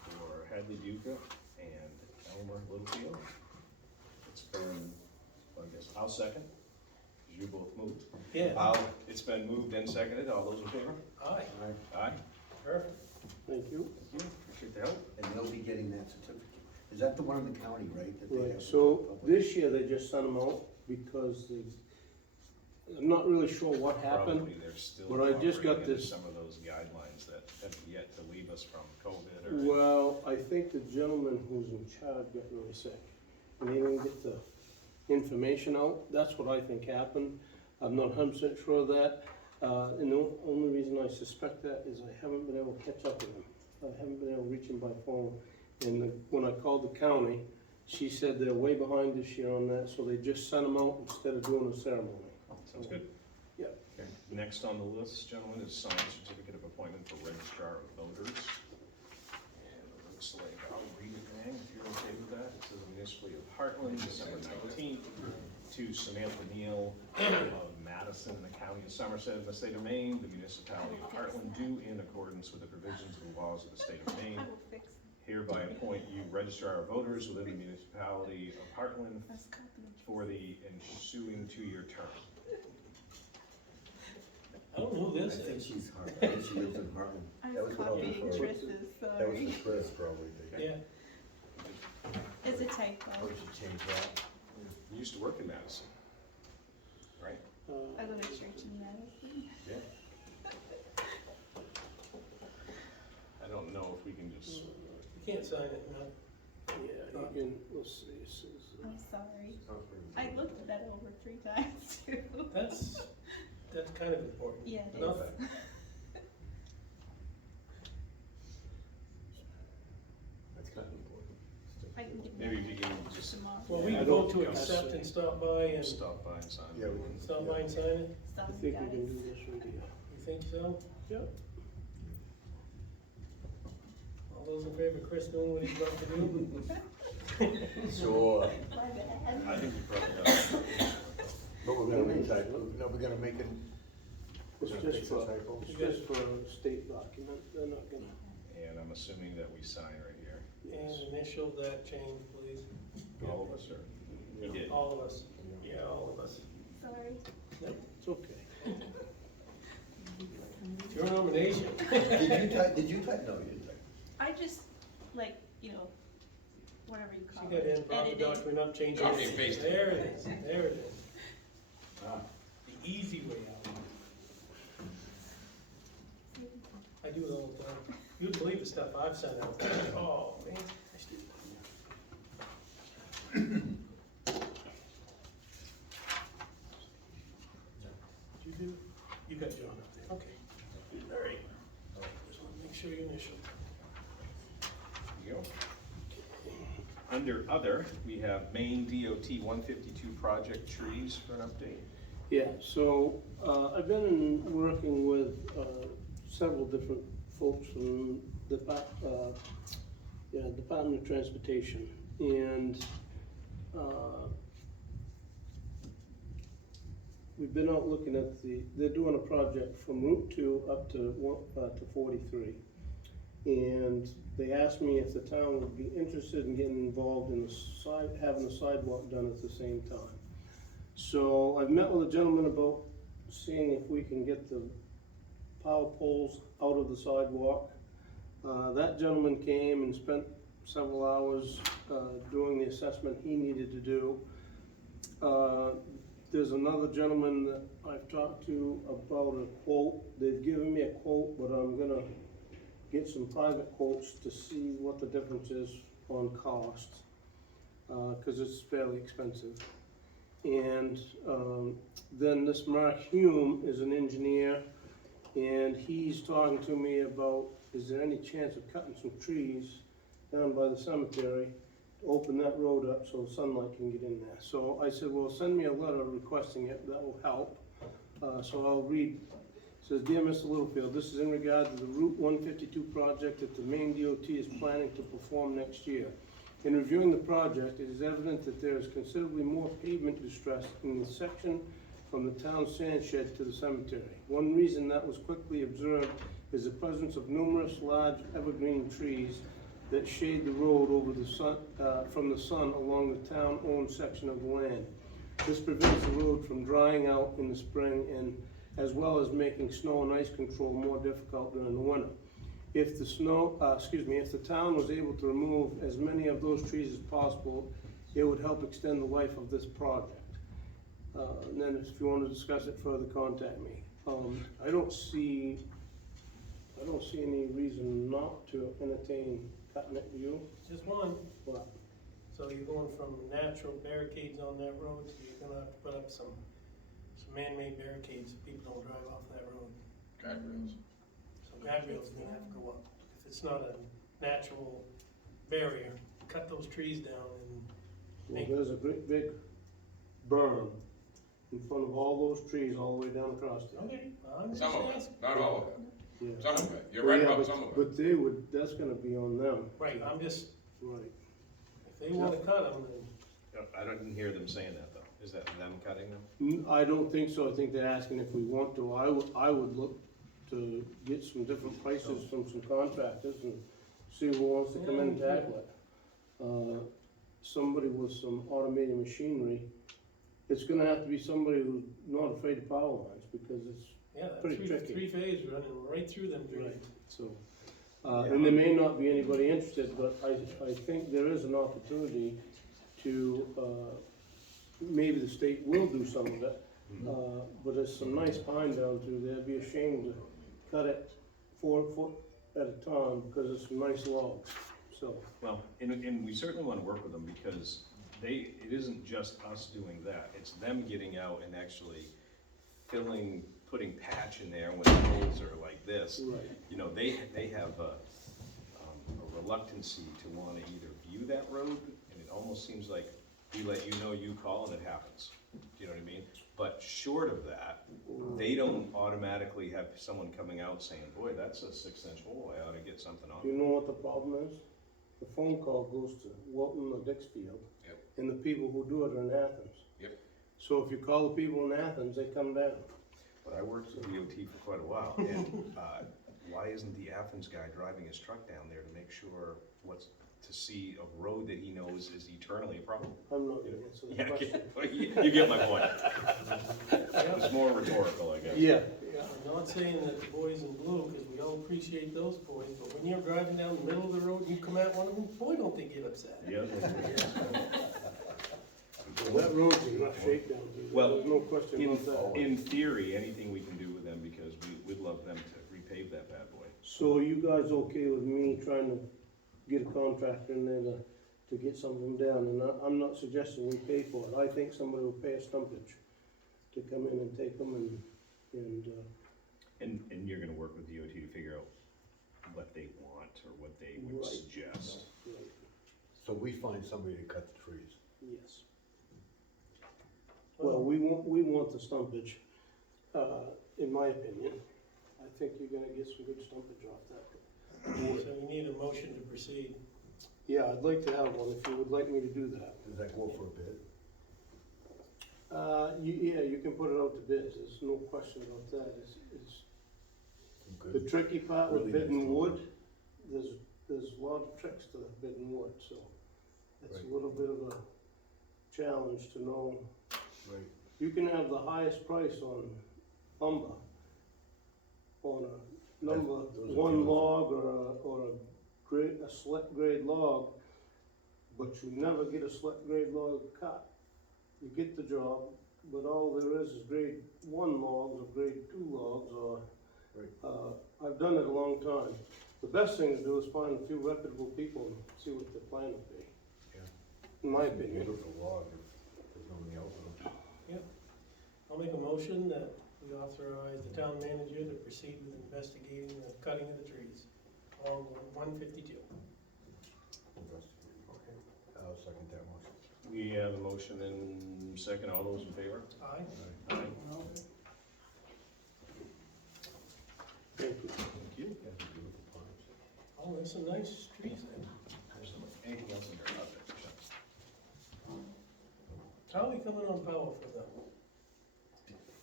for Hadley Buca and Elmer Littlefield. It's been, I guess, I'll second, because you both moved. Yeah. It's been moved and seconded, all those in favor? Aye. Aye. Perfect. Thank you. Thank you, appreciate the help. And they'll be getting that certificate. Is that the one in the county, right? that they Right, have so public? this year they just sent them out because I'm not really sure what happened. Probably they're still but I just got operating under this- some of those guidelines that have yet to leave us from COVID or. Well, I think the gentleman who's in charge got really sick, and he didn't get the information out. That's what I think happened. I'm not 100% sure of that. And the only reason I suspect that is I haven't been able to catch up with him. I haven't been able to reach him by phone. And when I called the county, she said they're way behind this year on that, so they just sent them out instead of doing a ceremony. Sounds good. Yeah. Okay. Next on the list, gentlemen, is signed certificate of appointment for registrar of voters. And it looks like, I'll read it, man, if you're okay with that. It says municipality of Hartland, December 19th, to Samantha Neal of Madison in the county of Somerset in the state of Maine. The municipality of Hartland do, in accordance with the provisions of the laws of the state of Maine, hereby appoint you registrar of voters within the municipality of Hartland for the ensuing 2-year term. I don't know who this I think is. she's Hartland. I think she lives in Hartland. I That was was probably copying for, Trish's, that was sorry. for Chris, probably. Yeah. It's a typo. Oh, we should change that. You used to work in Madison, right? I live in church in Madison. Yeah. I don't know if we can just, You can't sign it, no. Yeah, you can, let's see, it says, I'm sorry. I looked that over 3 times too. That's kind of important. Yeah, it Enough. is. That's kind of important. I can get maybe that if you can just tomorrow. Well, we I can go don't to think accept I- and stop by and, stop by and sign. Yeah, we can. stop by and sign it. I Stop, think we guys. can do this right here. You think so? Yep. All those in favor of Chris doing what he's about to do? Sure. My bad. I think we probably got. But we're gonna retype, no, we're gonna make it. It's we're gonna just fix the for, typo. it's just for a state document, they're not gonna, And I'm assuming that we sign right here. And initial that change, please. All of us, or? We did. All of us, yeah, all of us. Sorry. No, it's okay. It's your nomination. Did you type? No, you didn't type. I just, like, whatever you She call got it. in, brought the editing. document up, changed Copy it. and paste. There it is, there it is. Ah. The easy way out. I do it all the time. You'd believe the stuff I've sent out. Oh, man. I should- Did you do? You got John up there, okay. All right. Just want to make sure you initial. There you go. Under other, we have Maine DOT 152 project trees for an update. Yeah, so, I've been working with, several different folks from the Department of Transportation, and, we've been out looking at they're doing a project from Route 2 up to 43. And they asked me if the town would be interested in getting involved in having the sidewalk done at the same time. So I've met with a gentleman about seeing if we can get the power poles out of the sidewalk. That gentleman came and spent several hours doing the assessment he needed to do. There's another gentleman that I've talked to about a quote. They've given me a quote, but I'm gonna get some private quotes to see what the difference is on cost, cause it's fairly expensive. And, then this Mark Hume is an engineer, and he's talking to me about, is there any chance of cutting some trees down by the cemetery to open that road up so sunlight can get in there? So I said, well, send me a letter requesting it, that will help. So I'll read. It says, "Dear Mr. Littlefield, this is in regard to the Route 152 project that the Maine DOT is planning to perform next year. In reviewing the project, it is evident that there is considerably more pavement distress in the section from the town sand shed to the cemetery. One reason that was quickly observed is the presence of numerous large evergreen trees that shade the road over the sun, from the sun along the town-owned section of the land. This prevents the road from drying out in the spring, and as well as making snow and ice control more difficult during the winter. If the town was able to remove as many of those trees as possible, it would help extend the life of this project. And then if you want to discuss it further, contact me." I don't see any reason not to entertain cutting it, do you? Just one. What? So you're going from natural barricades on that road, so you're gonna have to put up some man-made barricades so people don't drive off that road. Guardrails. So guardrails are gonna have to go up. If it's not a natural barrier, cut those trees down and Well, make. there's a great big berm in front of all those trees all the way down across there. Okay, I'm just Some of asking. it, not all of it. Yeah. Some of it. You're Well, right yeah, about but- some of it. But they would, that's gonna be on them. Right, I'm just, Right. if they wanna cut them, then I didn't hear them saying that, though. Is that them cutting them? I don't think so. I think they're asking if we want to. I would look to get some different prices from some contractors and see who wants to come in and tackle it. Somebody with some automated machinery, it's gonna have to be somebody who's not afraid of power lines, because it's yeah, that pretty tricky. three-phase running right through them trees. Right, so, and there may not be anybody interested, but I think there is an opportunity to, maybe the state will do some of it. But there's some nice pine down through there, I'd be ashamed to cut it 4 foot at a time, because it's some nice logs, so. Well, and we certainly want to work with them, because it isn't just us doing that, it's them getting out and actually putting patch in there when the holes are like this. Right. You know, they have a reluctancy to want to either view that road, and it almost seems like we let you know, you call, and it happens. Do you know what I mean? But short of that, they don't automatically have someone coming out saying, boy, that's a 6-inch hole, I ought to get something on You it. know what the problem is? The phone call goes to Wilton or Dixfield. Yep. And the people who do it are in Athens. Yep. So if you call the people in Athens, they come down. But I worked with DOT for quite a while, and why isn't the Athens guy driving his truck down there to make sure to see a road that he knows is eternally a problem. I'm not gonna answer Yeah, the question. you get my point. It's more rhetorical, I guess. Yeah, I'm not saying that the boys in blue, because we all appreciate those boys, but when you're driving down the middle of the road, and you come at one of them, boy, don't they get upset. Yeah. well, that road's in rough shape down there, Well, there's no question about that. In theory, anything we can do with them, because we'd love them to repave that bad boy. So are you guys okay with me trying to get a contractor in there to get some of them down? And I'm not suggesting we pay for it, I think somebody will pay a stumpage to come in and take them and And you're gonna work with DOT to figure out what they want or what they would Right. suggest. right, So we find somebody to cut the trees. yes. Well, we want the stumpage, in my opinion. I think you're gonna get some good stumpage off that. So we need a motion to proceed. Yeah, I'd like to have one, if you would like me to do that. Does that go for a bid? Yeah, you can put it out to bids, there's no question about that. The Good. tricky part with Really bidding nice. wood, there's a lot of tricks to bidding wood, so it's a Right. little bit of a challenge to know. Right. You can have the highest price on lumber, on a number Those are one beautiful. log or a select grade log, but you never get a select grade log cut. You get the job, but all there is grade one logs or grade two logs or, I've done it a long time. The best thing to do is find a few reputable people and see what their plan would be. Yeah. In my opinion. Beautiful log if there's nobody else on it. I'll make a motion that we authorize the town manager to proceed with investigating the cutting of the trees along 152. Okay, I'll second that motion. We have a motion and second, all those in favor? Aye. Aye. Thank you. Thank you. Yeah, they're beautiful pines. Oh, there's some nice trees there. Anything else in there? How are we coming on power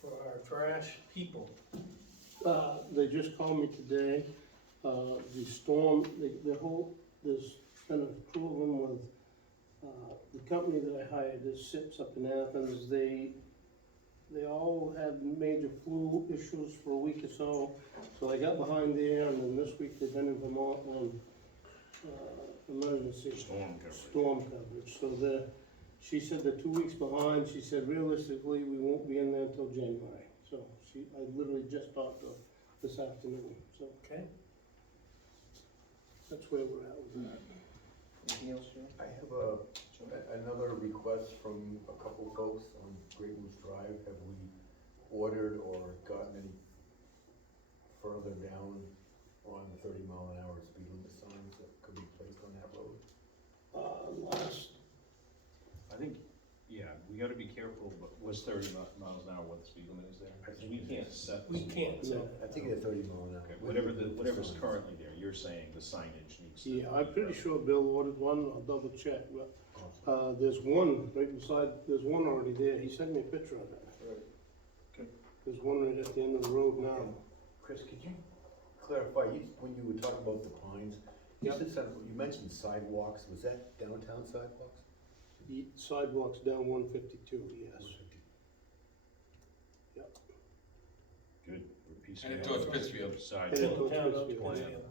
for our trash people? They just called me today, the storm, there's been a crew of them with, the company that I hired, this SIPs up in Athens, they all had major flu issues for a week or so I got behind there, and then this week they've been in Vermont on, emergency storm coverage, so she said they're 2 weeks behind, she said realistically, we won't be in there until January, so I literally just talked to her this afternoon, so. Okay. That's where we're at with that. Anything else, Joe? I have another request from a couple folks on Great Moose Drive. Have we ordered or gotten any further down on the 30-mile-an-hour speed limit signs that could be placed on that road? I think, yeah, we gotta be careful, but was 30 miles an hour what the speed limit is there? Because we can't set. We can't set it. I think it's 30-mile-an-hour. Okay, whatever's currently there, you're saying the signage needs to. Yeah, I'm pretty sure Bill ordered one, I'll double check, but, there's one right beside, there's one already there, he sent me a picture of it. Right. Okay. There's one right at the end of the road now. Chris, could you clarify, when you were talking about the pines, you Yep. said something, you mentioned sidewalks, was that downtown sidewalks? The sidewalks down 152, yes. Yep. Good, we're piecing Headed it towards out. Pittsfield. Side. Headed towards Town up to Pittsfield. Pittsfield.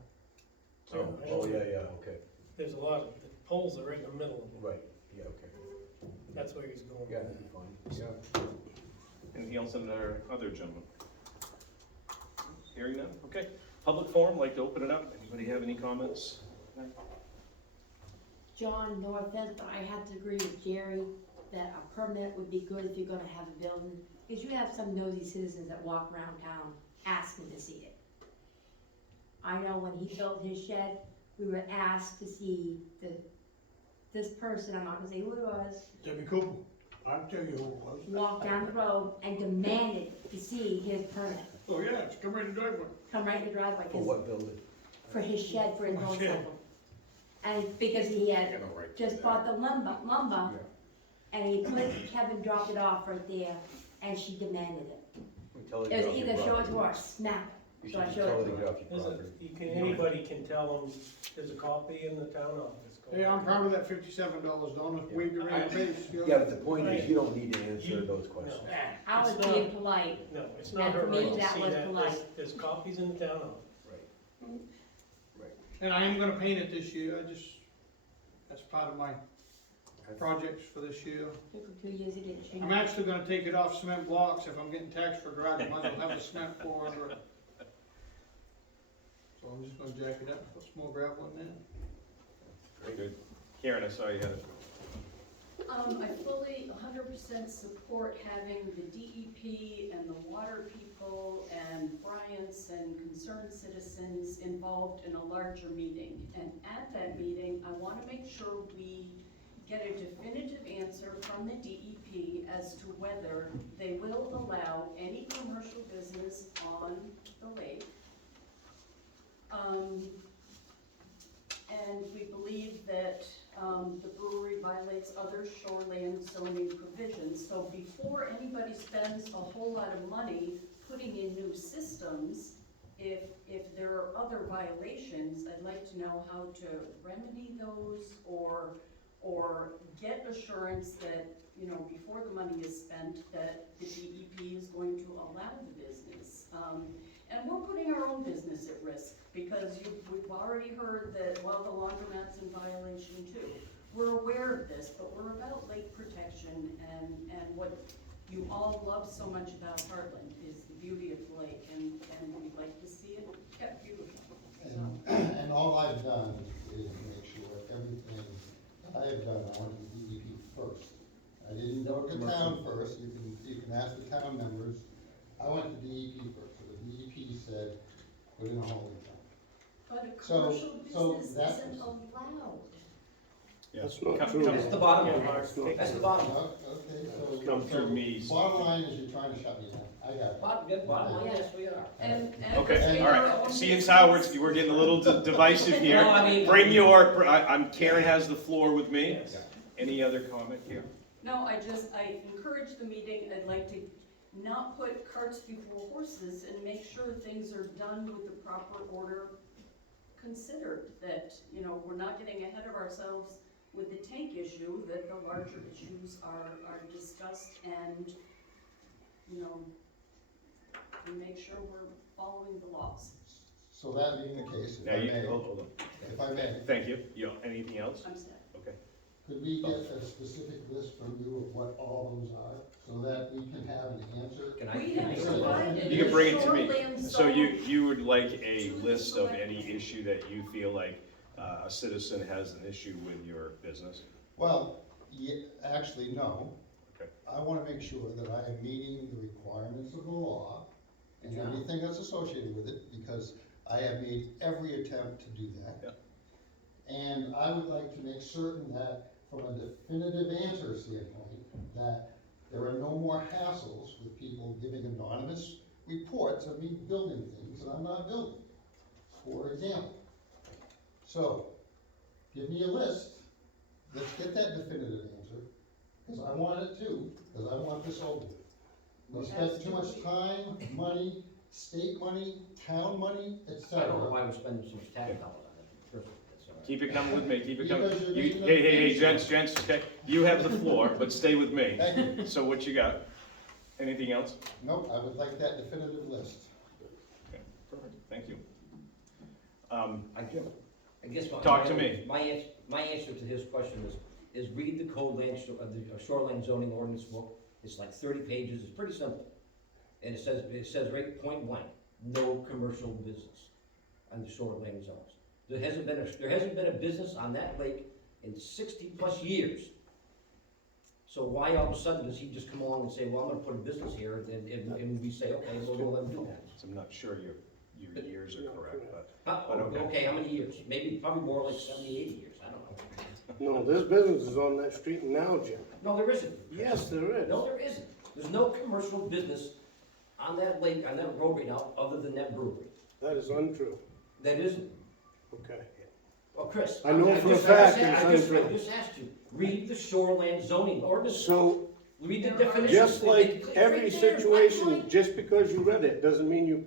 Oh, Oh, yeah, okay, There's a lot of, the poles are right in the middle of them. right, yeah, okay. That's where he's going. Yeah, that'd be fine, yeah. Anything else in our other gentleman? Hearing none, okay. Public forum, like to open it up. Anybody have any comments? John, no offense, but I have to agree with Jerry that a permit would be good if you're gonna have a building, because you have some nosy citizens that walk around town asking to see it. I know when he built his shed, we were asked to see this person, I'm not gonna say who it was, Debbie Cooper, I'll tell you who it was. walked down the road and demanded to see his permit. Oh, yeah, it's come right in the driveway. Come right in the driveway, For 'cause what building? for his shed for his For his motorcycle. And because he had You got no right to just do bought that. the lumber, and Kevin dropped it off right there, and she demanded it. We tell you It was about your either show it property. to her or smack You So should I just showed tell her it to to get off your property. Anybody can tell them, there's a copy in the town office. Go Hey, I'm on. proud of that $57, Donna, waive your rate of base. Yeah, but the point is, you don't need to answer those questions. No. I was It's not- being polite. No, it's not And her for me, right to that see was that. polite. There's copies in the town office. Right. Right. And I am gonna paint it this year, that's part of my projects for this year. Took them 2 years to get it changed. I'm actually gonna take it off cement blocks, if I'm getting taxed for garage, I might as well have the cement pour under it. So I'm just gonna jack it up, put some more gravel in there. Very good. Karen, I saw you had a I fully 100% support having the DEP and the water people and Bryant's and concerned citizens involved in a larger meeting. And at that meeting, I want to make sure we get a definitive answer from the DEP as to whether they will allow any commercial business on the lake. And we believe that the brewery violates other shoreland zoning provisions. So before anybody spends a whole lot of money putting in new systems, if there are other violations, I'd like to know how to remedy those or get assurance that, you know, before the money is spent, that the DEP is going to allow the business. And we're putting our own business at risk because we've already heard that, well, the laundromat's in violation too. We're aware of this, but we're about lake protection and what you all love so much about Hartland is the beauty of the lake, and we'd like to see it kept beautiful. So. And all I've done is make sure everything I have done, I went to the DEP first. I didn't go to town first, you can ask the town members. I went to DEP first, so the DEP said, put in a holding tank. But a So commercial business that isn't was- allowed. That's not Come- true. come- That's the bottom Yeah, line. Mark's not- That's the bottom line. Okay, so. Come through me. Bottom line is you're trying to shut me down, I got it. Bottom line, yes, we are. And Okay, in all our right. own Seeing how business- we're getting a little divisive here. No, I mean- Bring Karen has the floor with me. Yes. Any other comment here? No, I encourage the meeting, I'd like to not put carts before horses and make sure things are done with the proper order considered. That, you know, we're not getting ahead of ourselves with the tank issue, that the larger issues are discussed and, you know, we make sure we're following the laws. So that being the case, if Now I you, may, hold on. if I may, Thank you. Anything else? I'm sad. Okay. could we get a specific list from you of what all those are, so that we can have an answer? Can I? We have Sure. provided You can bring it to shoreline me. So zone- you would like a to the list of any selectmen. issue that you feel like a citizen has an issue with your business? Well, actually, no. Okay. I wanna make sure that I am meeting the requirements of the law and Yeah. everything that's associated with it, because I have made every attempt to do that. Yeah. And I would like to make certain that, from a definitive answer standpoint, that there are no more hassles with people giving anonymous reports of me building things that I'm not building, for example. So, give me a list, let's get that definitive answer, because I want it too, because I want this over with. We spent too much time, money, state money, town money, I don't know etc. why we're spending so much tax dollars on it. First of all, that's all right. Keep it coming with me, keep it coming. Because you're You, making hey, up gents, okay? You have the floor, but stay with me. Thank you. So what you got? Anything else? Nope, I would like that definitive list. Okay, perfect, thank you. I guess Talk to me. My answer to his question is read the code land, the shoreline zoning ordinance book. It's like 30 pages, it's pretty simple. And it says right point blank, no commercial business on the shoreline zones. There hasn't been a business on that lake in 60+ years. So why all of a sudden does he just come along and say, well, I'm gonna put a business here, and we say, okay, we'll let him do that. So I'm not sure your years are correct, but. Okay. Okay, how many years? Probably more like 70, 80 years, I don't know. No, there's businesses on that street now, Jim. No, there isn't. Yes, there is. No, there isn't. There's no commercial business on that lake, on that road right now, other than that brewery. That is untrue. That isn't. Okay. Well, Chris. I know for a just- fact I it's just untrue. asked you, read the shoreland zoning ordinance. So, Read the definitions. just like It's every right there, black and situation, white. just because you read it, doesn't mean you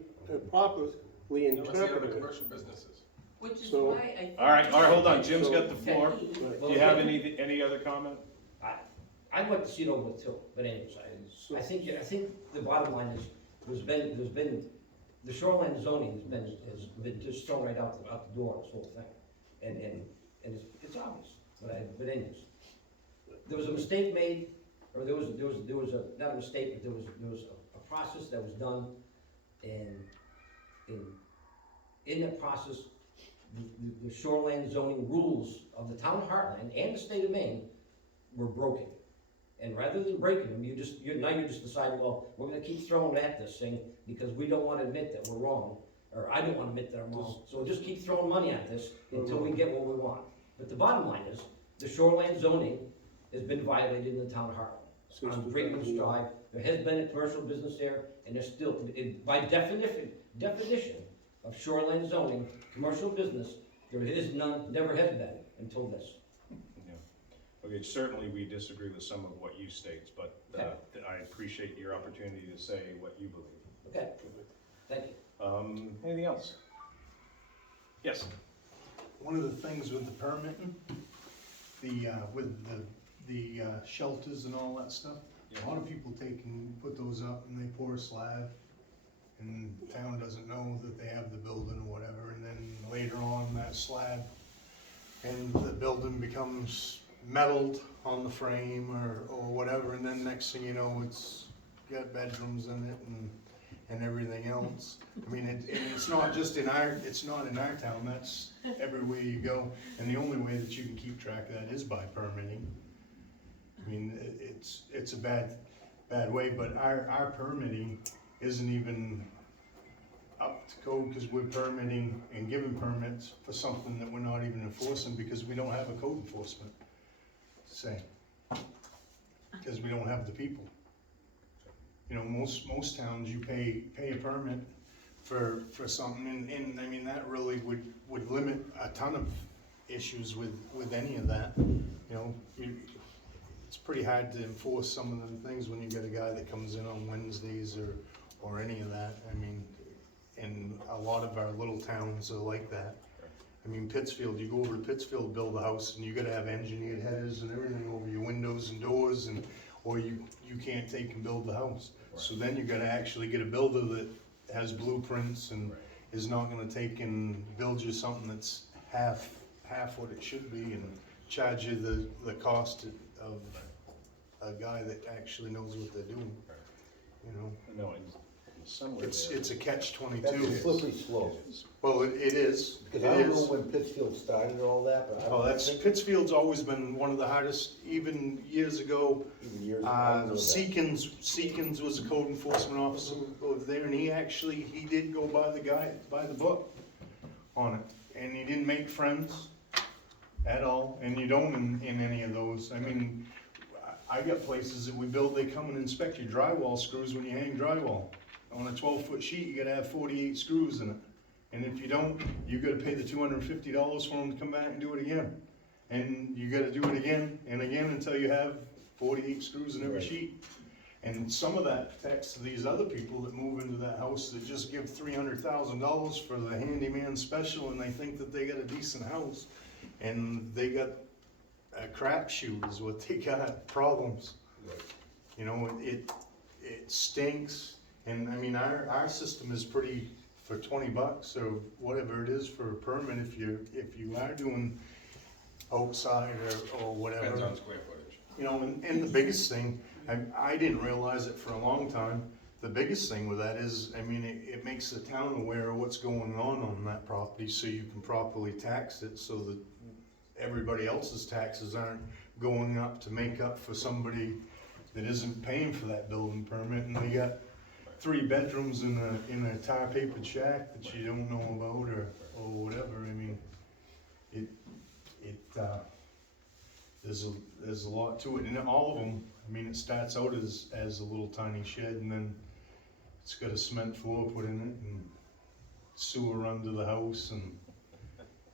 Let's see other interpreted it. commercial businesses. Which is So- why I think. All right, hold on, Jim's got the floor. Right. Do you have any other comment? I'd like to see it over with too, but anyways, I think the bottom line is, there's been, the shoreline zoning has been just thrown right out the door, this whole thing. And it's obvious, but anyways. There was a mistake made, or there was not a mistake, but there was a process that was done, and in that process, the shoreline zoning rules of the town of Hartland and the state of Maine were broken. And rather than breaking them, you're just deciding, well, we're gonna keep throwing at this thing because we don't wanna admit that we're wrong, or I don't wanna admit that I'm wrong. So we'll just keep throwing money at this until we get what we want. But the bottom line is, the shoreline zoning has been violated in the town of Hartland. On Drakeman's Drive, there has been a commercial business there, and there's still, by definition of shoreline zoning, commercial business, there is none, never has been until this. Okay, certainly we disagree with some of what you state, but I appreciate your opportunity to say what you believe. Okay, thank you. Anything else? Yes. One of the things with the permitting, with the shelters and all that stuff, a lot of people put those up and they pour a slab, and the town doesn't know that they have the building or whatever, and then later on that slab and the building becomes metalled on the frame or whatever, and then next thing you know, it's got bedrooms in it and everything else. I mean, and it's not just in our town, that's everywhere you go, and the only way that you can keep track of that is by permitting. I mean, it's a bad way, but our permitting isn't even up to code, because we're permitting and giving permits for something that we're not even enforcing, because we don't have a code enforcement say, because we don't have the people. You know, most towns, you pay a permit for something, and I mean, that really would limit a ton of issues with any of that. You know, it's pretty hard to enforce some of them things when you get a guy that comes in on Wednesdays or any of that. I mean, and a lot of our little towns are like that. I mean, Pittsfield, you go over to Pittsfield, build a house, and you gotta have engineered headers and everything over your windows and doors, or you can't take and build the house. Right. So then you gotta actually get a builder that has blueprints and is not gonna take and build you something that's half what it should be, and charge you the cost of a guy that actually knows what they're doing. You know? No, somewhere it's a catch-22. That's a slippery slope. Well, it is. Because I don't know when Pittsfield started and all that, but I don't think. Pittsfield's always been one of the hardest, even years ago. Seekins was a code enforcement officer over there, and he did go by the book on it. And he didn't make friends at all, and you don't in any of those. I mean, I got places that we build, they come and inspect your drywall screws when you hang drywall. On a 12-foot sheet, you gotta have 48 screws in it. And if you don't, you gotta pay the $250 for them to come back and do it again. And you gotta do it again and again until you have 48 screws in every sheet. And some of that protects these other people that move into that house that just give $300,000 for the handyman special, and they think that they got a decent house. And they got a crapshoot is what they got, problems. Right. You know, it stinks. And I mean, our system is pretty, for $20 or whatever it is for a permit, if you are doing outside or whatever. Depends on square footage. You know, and the biggest thing, I didn't realize it for a long time, the biggest thing with that is, I mean, it makes the town aware of what's going on that property, so you can properly tax it, so that everybody else's taxes aren't going up to make up for somebody that isn't paying for that building permit, and they got 3 bedrooms in a tar papered shack that you don't know about or whatever. I mean, there's a lot to it, and all of them. I mean, it starts out as a little tiny shed, and then it's got a cement floor put in it, and sewer under the house, and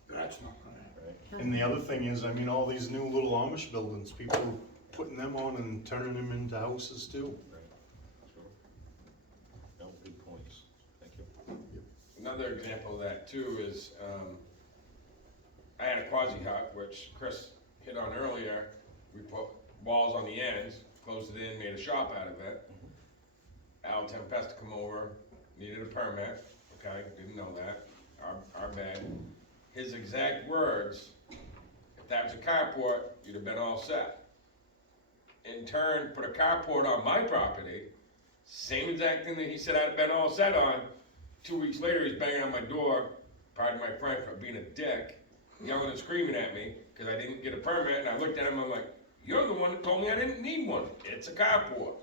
that's not right. And the other thing is, I mean, all these new little Amish buildings, people putting them on and turning them into houses too. No, good points. Thank you. No, another example of that too is, I had a quasi hut, which Chris hit on earlier. We put walls on the ends, closed it in, made a shop out of it. Al Tempest to come over, needed a permit, okay, didn't know that, our bad. His exact words, if that was a carport, you'd have been all set. In turn, put a carport on my property, same exact thing that he said I'd have been all set on. 2 weeks later, he's banging on my door, pardon my French for being a dick, yelling and screaming at me, cause I didn't get a permit, and I looked at him, I'm like, you're the one that told me I didn't need one, it's a carport.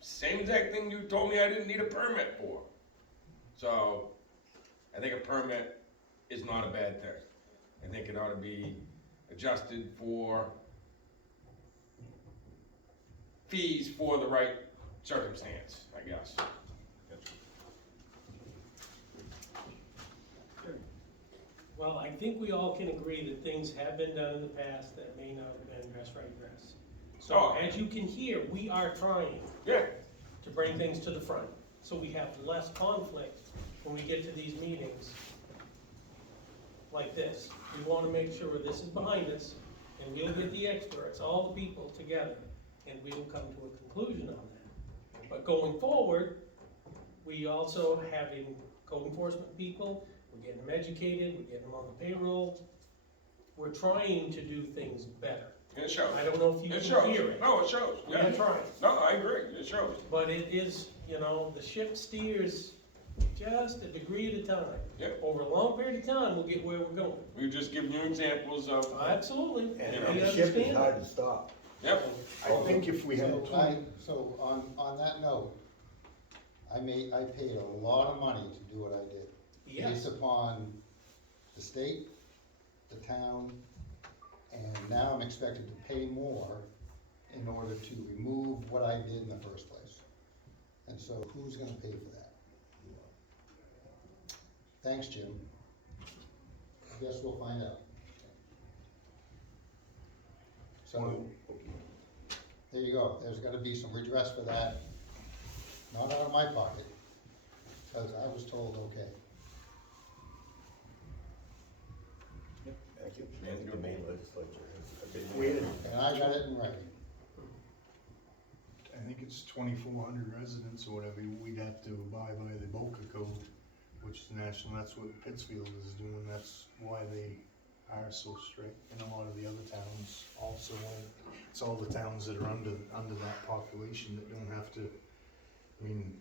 Same exact thing you told me I didn't need a permit for. So, I think a permit is not a bad thing. I think it ought to be adjusted for fees for the right circumstance, I guess. Well, I think we all can agree that things have been done in the past that may not have been dress right dress. So as you can hear, we are trying to bring things to the front, so we have less conflict when we get to these meetings like this. We want to make sure this is behind us, and we'll get the experts, all the people together, and we will come to a conclusion on that. But going forward, we also having code enforcement people, we're getting them educated, we're getting them on the payroll. We're trying to do things better. It shows. I don't know if you It can shows. hear it. No, it shows. We're trying. No, I agree, it shows. But it is, you know, the ship steers just a degree at a time. Yep. Over a long period of time, we'll get where we're going. We've just given you examples of. Absolutely. And We the ship is understand hard that. to stop. Yep. I think if we had So on that note, I paid a lot of money to do what I did. Yes. Based upon the state, the town, and now I'm expected to pay more in order to remove what I did in the first place. And so who's gonna pay for that? Thanks, Jim. I guess we'll find out. So, there you go, there's gotta be some redress for that, not out of my pocket, because I was told okay. Thank you. And the Maine legislature. And I got it in writing. I think it's 2,400 residents or whatever, we'd have to abide by the Boca Code, which is national, that's what Pittsfield is doing, that's why they are so strict, and a lot of the other towns also, it's all the towns that are under that population that don't have to, I mean,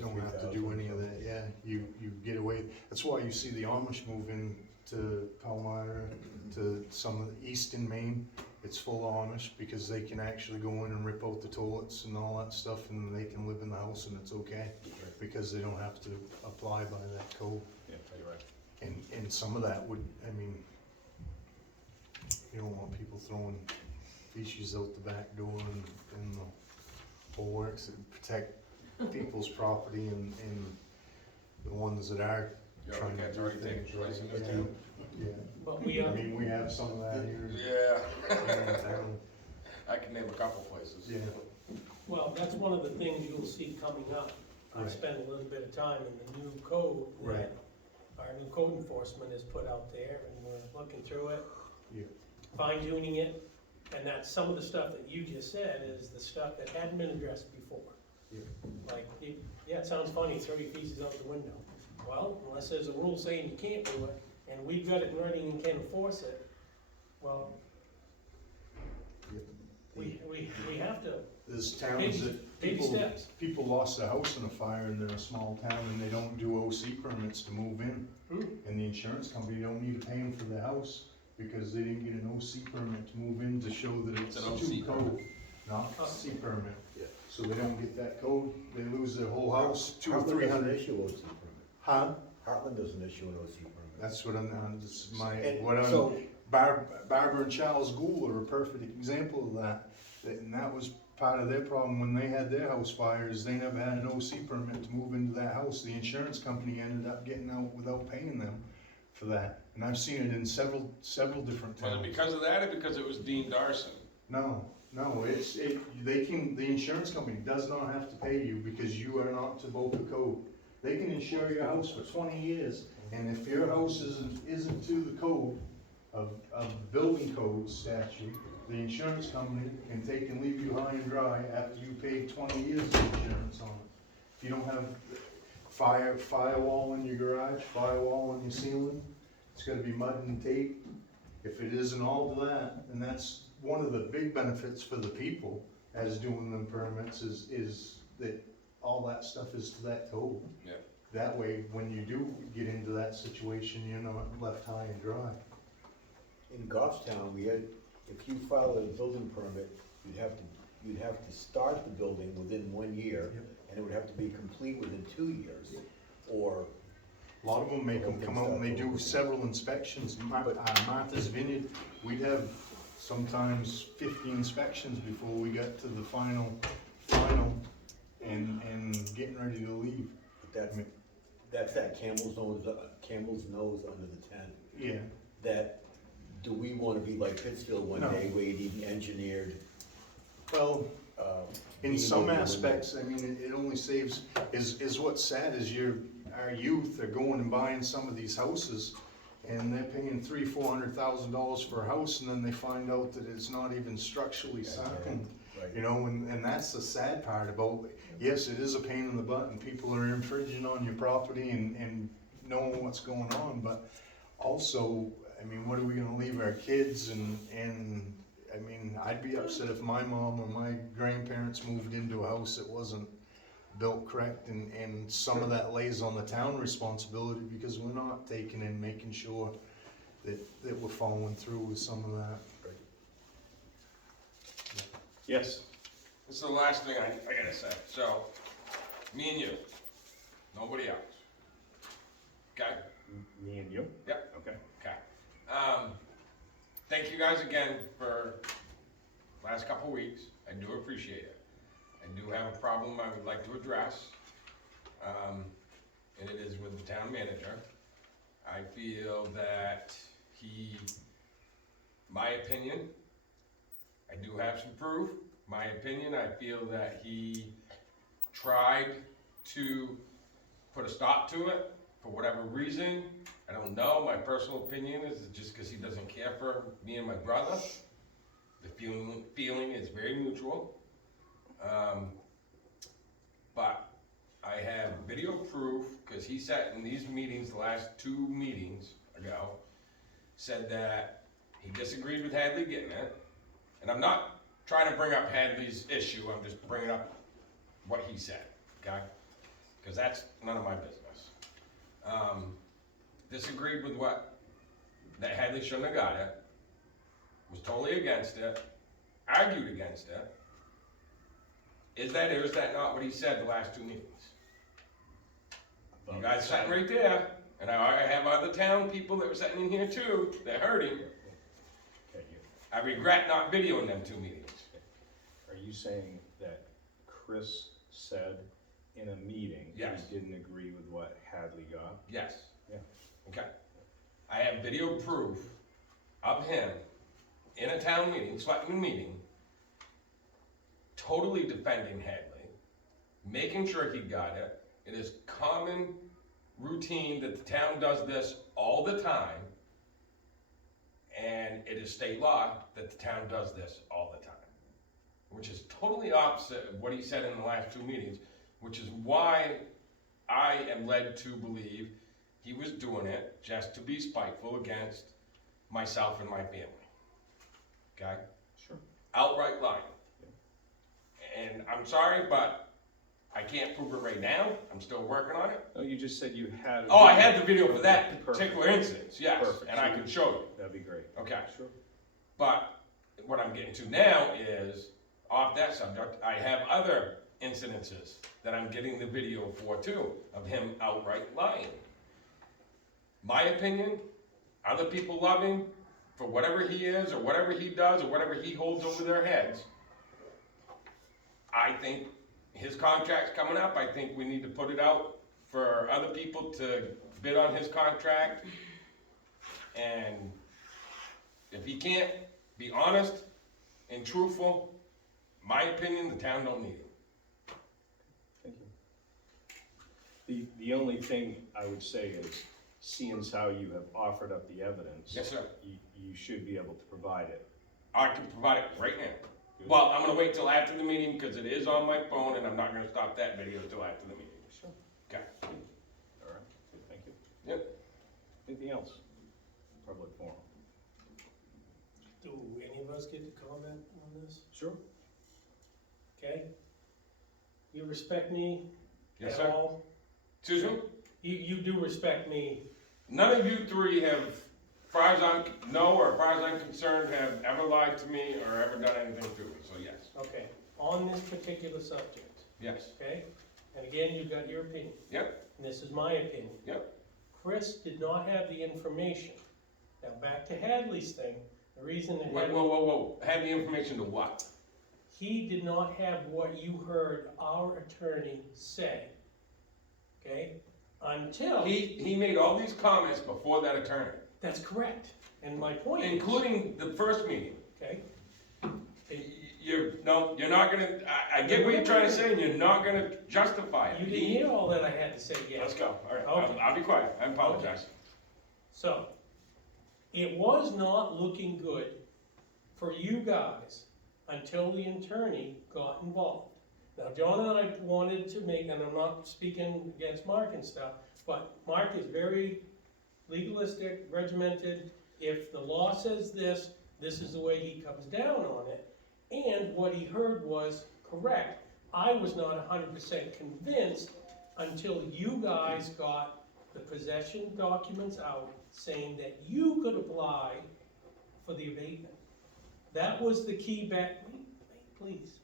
don't have to do any of that, yeah, you get away, that's why you see the Amish move in to Palmyra, to some of the eastern Maine, it's full Amish, because they can actually go in and rip out the toilets and all that stuff, and they can live in the house and it's okay, because they don't have to apply by that code. Yeah, you're right. And some of that would, I mean, you don't want people throwing feces out the back door and the whole works, that protect people's property and the ones that are trying to do things right. Yeah. But we I mean, we have some of that here. Yeah. Here in town. I can name a couple places. Yeah. Well, that's one of the things you'll see coming up. I Right. spent a little bit of time in the new code Right. that our new code enforcement has put out there, and we're looking through it, Yeah. fine tuning it, and that's some of the stuff that you just said is the stuff that hadn't been addressed before. Yeah. Like, yeah, it sounds funny, throw your feces out the window. Well, unless there's a rule saying you can't do it, and we've got it in writing and can enforce it, well, we have to. There's towns that Baby steps. people lost their house in a fire and they're a small town and they don't do OC permits to move in. And the insurance company don't need to pay them for their house because they didn't get an OC permit to move in to show that it's It's an too OC code. Not a C permit. So they don't get that code, they lose their whole house, 200 or 300. issue OC permit. Huh? Heartland doesn't issue an OC permit. That's what this is my, And so- Barbara and Charles Gould are a perfect example of that. And that was part of their problem when they had their house fires, they never had an OC permit to move into that house. The insurance company ended up getting out without paying them for that. And I've seen it in several different Was it towns. because of that or because it was deemed arson? No, the insurance company does not have to pay you because you are not to Boca Code. They can insure your house for 20 years And if your house isn't to the code of the building code statute, the insurance company can take and leave you high and dry after you pay 20 years of insurance on it. If you don't have firewall in your garage, firewall in your ceiling, it's gonna be mud and tape. If it isn't all of that, and that's one of the big benefits for the people as doing them permits is that all that stuff is to that code. Yeah. That way, when you do get into that situation, you're not left high and dry. In Goffstown, we had, if you filed a building permit, you'd have to start the building within 1 year, and it would have to be complete within 2 years, or. A lot of them make them come out and they do several inspections. Martha's Vineyard, we'd have sometimes 50 inspections before we got to the final, and getting ready to leave. But that's that camel's nose under the tent. Yeah. That, do we wanna be like Pittsfield one No. day, where you engineered? Well, in some Minimum aspects, I mean, it only saves, is what's sad is our youth are going and buying some of these houses, and they're paying $300,000-400,000 for a house, and then they find out that it's not even structurally sound. Right. You know, and that's the sad part about, yes, it is a pain in the butt, and people are infringing on your property and knowing what's going on, but also, I mean, what are we gonna leave our kids, and I mean, I'd be upset if my mom or my grandparents moved into a house that wasn't built correct, and some of that lays on the town responsibility, because we're not taking and making sure that we're following through with some of that. Yes, This is the last thing I gotta say. So, me and you, nobody else. Okay? me and you? Yep. Okay. Okay. Thank you guys again for last couple weeks. I do appreciate it. I do have a problem I would like to address, and it is with the town manager. I feel that my opinion, I do have some proof. My opinion, I feel that he tried to put a stop to it for whatever reason. I don't know. My personal opinion is just because he doesn't care for me and my brother. The feeling is very mutual. But I have video proof, because he sat in these meetings, the last 2 meetings ago, said that he disagreed with Hadley getting it. And I'm not trying to bring up Hadley's issue, I'm just bringing up what he said, okay? Because that's none of my business. Disagreed with that Hadley shouldn't have got it, was totally against it, argued against it. Is that or is that not what he said the last 2 meetings? You guys sitting right there, and I have other town people that were sitting in here too, that heard him. I regret not videoing them 2 meetings. Are you saying that Chris said in a meeting Yes. he didn't agree with what Hadley got? Yes. Yeah. Okay. I have video proof of him in a town meeting, selectman meeting, totally defending Hadley, making sure he got it. It is common routine that the town does this all the time, and it is state law that the town does this all the time, which is totally opposite of what he said in the last 2 meetings, which is why I am led to believe he was doing it just to be spiteful against myself and my family. Okay? Sure. Outright lying. And I'm sorry, but I can't prove it right now. I'm still working on it. No, you just said you had. Oh, I had the video for that Perfect. particular instance, yes, Perfect. and I can show you. That'd be great. Okay. Sure. But what I'm getting to now is, off that subject, I have other incidences that I'm getting the video for too, of him outright lying. My opinion, other people love him for whatever he is, or whatever he does, or whatever he holds over their heads. I think his contract's coming up. I think we need to put it out for other people to bid on his contract. And if he can't be honest and truthful, my opinion, the town don't need him. Thank you. The only thing I would say is, seeing as how you have offered up the evidence. Yes, sir. You should be able to provide it. I can provide it right now. Well, I'm gonna wait till after the meeting, because it is on my phone, and I'm not gonna stop that video till after the meeting. Sure. Okay. All right, good, thank you. Yep. Anything else? Public forum. Do any of us get to comment on this? Sure. Okay? You respect me Yes, at sir. all? Excuse me? You do respect me? None of you three have, as far as I'm concerned, have ever lied to me or ever done anything to me, so yes. Okay, on this particular subject, Yes. okay? And again, you've got your opinion. Yep. And this is my opinion. Yep. Chris did not have the information. Now, back to Hadley's thing, the reason that Whoa, Hadley, whoa, whoa, whoa. Have the information to what? he did not have what you heard our attorney say, okay? Until. He made all these comments before that attorney, That's correct. And my point is. including the first meeting. Okay? You're not gonna, I get what you're trying to say, and you're not gonna justify it. You didn't hear all that I had to say yet. Let's go, all right, Okay. I'll be quiet, I apologize. So, it was not looking good for you guys until the attorney got involved. Now, John and I wanted to make, and I'm not speaking against Mark and stuff, but Mark is very legalistic, regimented. If the law says this, this is the way he comes down on it. And what he heard was correct. I was not 100% convinced until you guys got the possession documents out saying that you could apply for the abatement. That was the key back, wait, please.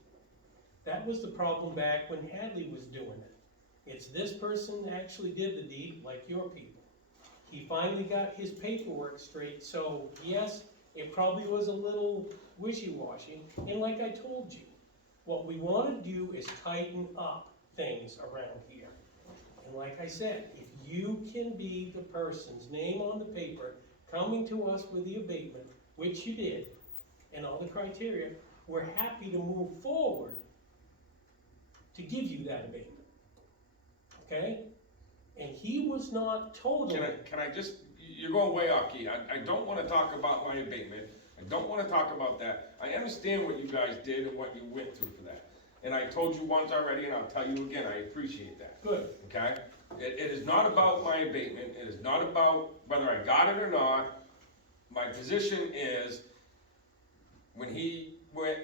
That was the problem back when Hadley was doing it. It's this person that actually did the deed, like your people. He finally got his paperwork straight, so yes, it probably was a little wishy-washy, and like I told you, what we want to do is tighten up things around here. And like I said, if you can be the person's name on the paper coming to us with the abatement, which you did, and all the criteria, we're happy to move forward to give you that abatement. Okay? And he was not totally. Can I just, you're going way off key. I don't wanna talk about my abatement. I don't wanna talk about that. I understand what you guys did and what you went through for that. And I told you once already, and I'll tell you again, I appreciate that. Good. Okay? It is not about my abatement. It is not about whether I got it or not. My position is, when he went